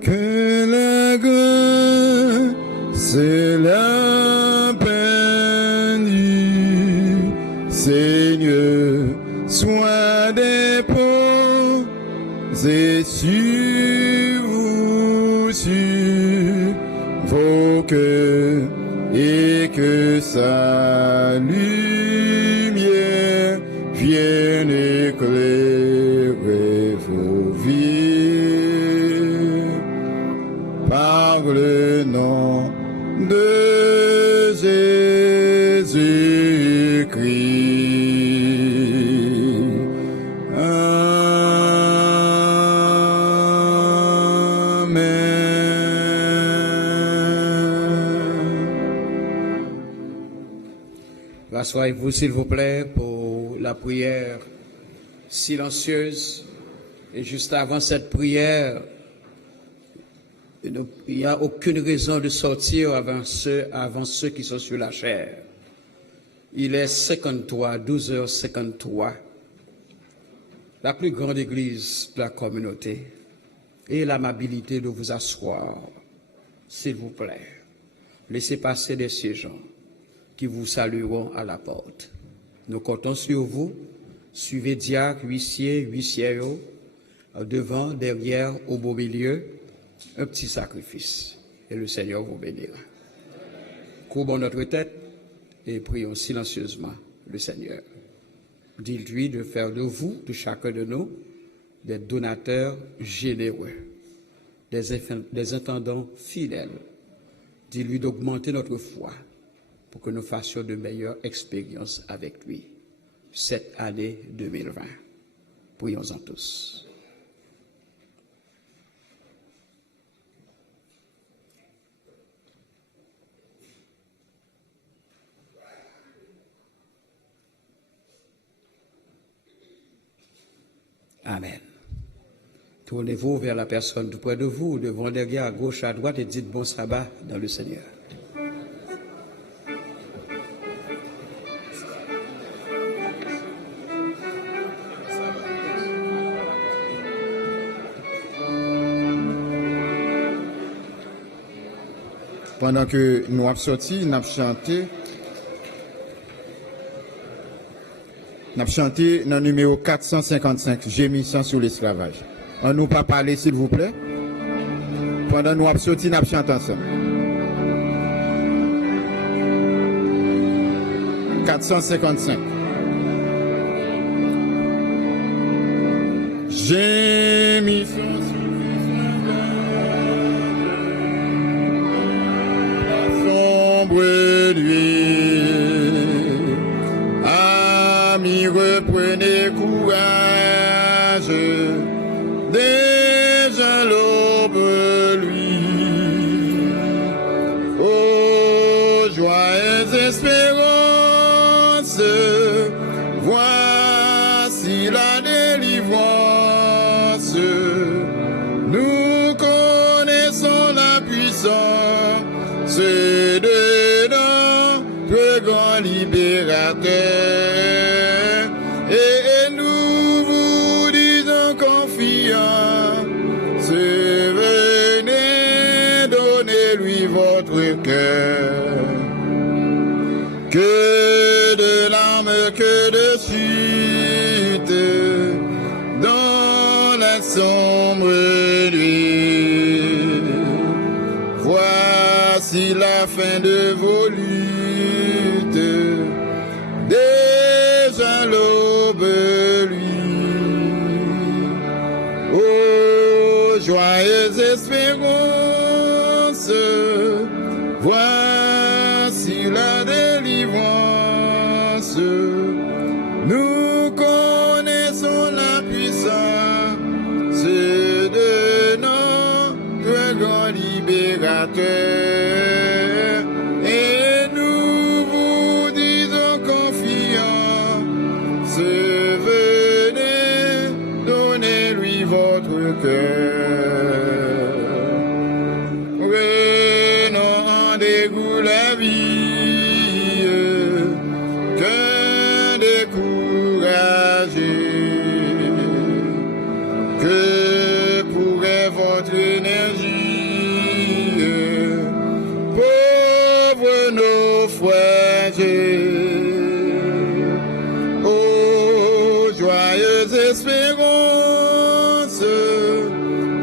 Que la grâce et la paix du Seigneur soient déposées sur vous, sur vos cœurs, et que sa lumière vienne éclairer vos vies. Par le nom de Jésus-Christ. Amen. Rassurez-vous, s'il vous plaît, pour la prière silencieuse. Et juste avant cette prière, il n'y a aucune raison de sortir avant ceux qui sont sur la chair. Il est 12h53. La plus grande église de la communauté. Et l'amabilité de vous asseoir, s'il vous plaît. Laissez passer des siégeants qui vous salueront à la porte. Nous comptons sur vous. Suivez diacres, huissiers, huissières, devant, derrière, au beau milieu. Un petit sacrifice et le Seigneur vous bénira. Courbons notre tête et prions silencieusement le Seigneur. Dites-lui de faire de vous, de chacun de nous, des donateurs généreux, des intendants fidèles. Dis-lui d'augmenter notre foi pour que nous fassions de meilleures expériences avec lui cette année 2020. Prions-en tous. Amen. Tournez-vous vers la personne tout près de vous, devant, derrière, à gauche, à droite, et dites bon sabbat dans le Seigneur. Pendant que nous avons sorti, nous avons chanté. Nous avons chanté dans le numéro 455, gémissant sur l'esclavage. On nous pas parler, s'il vous plaît. Pendant que nous avons sorti, nous avons chanté ensemble. 455. Gémissant sur l'esclavage. l'aube lui. Ô joyeuse espérance, voici la délivrance. Nous connaissons la puissance de notre grand libérateur. Et nous vous disons confiance, venez, donnez-lui votre cœur. Que de larmes, que de chute, dans la sombre nuit. Voici la fin de vos luttes, déjà l'aube lui. Ô joyeuse espérance, voici la délivrance. Nous connaissons la puissance de notre grand libérateur. Et nous vous disons confiance, venez, donnez-lui votre cœur. Prenons en dégoût la vie, qu'un découragé. Que pourrait votre énergie, pauvres naufragés? Ô joyeuse espérance,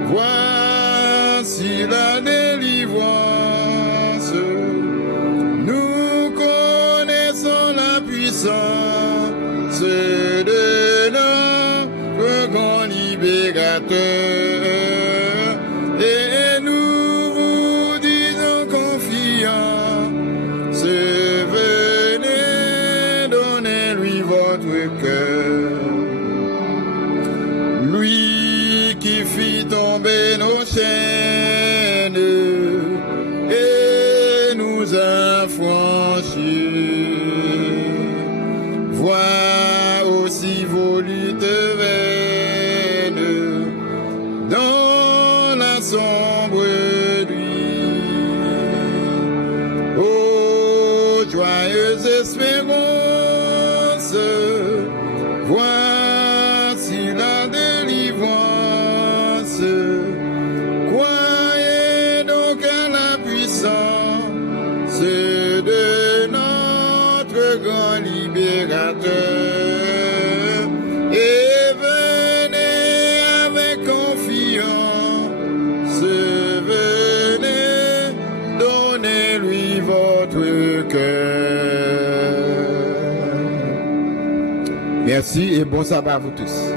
voici la délivrance. Nous connaissons la puissance de notre grand libérateur. Et nous vous disons confiance, venez, donnez-lui votre cœur. Lui qui fit tomber nos chaînes et nous a franchis, vois aussi vos luttes vaines dans la sombre nuit. Ô joyeuse espérance, voici la délivrance. Croyez donc à la puissance de notre grand libérateur. Et venez avec confiance, venez, donnez-lui votre cœur. Merci et bon sabbat à vous tous.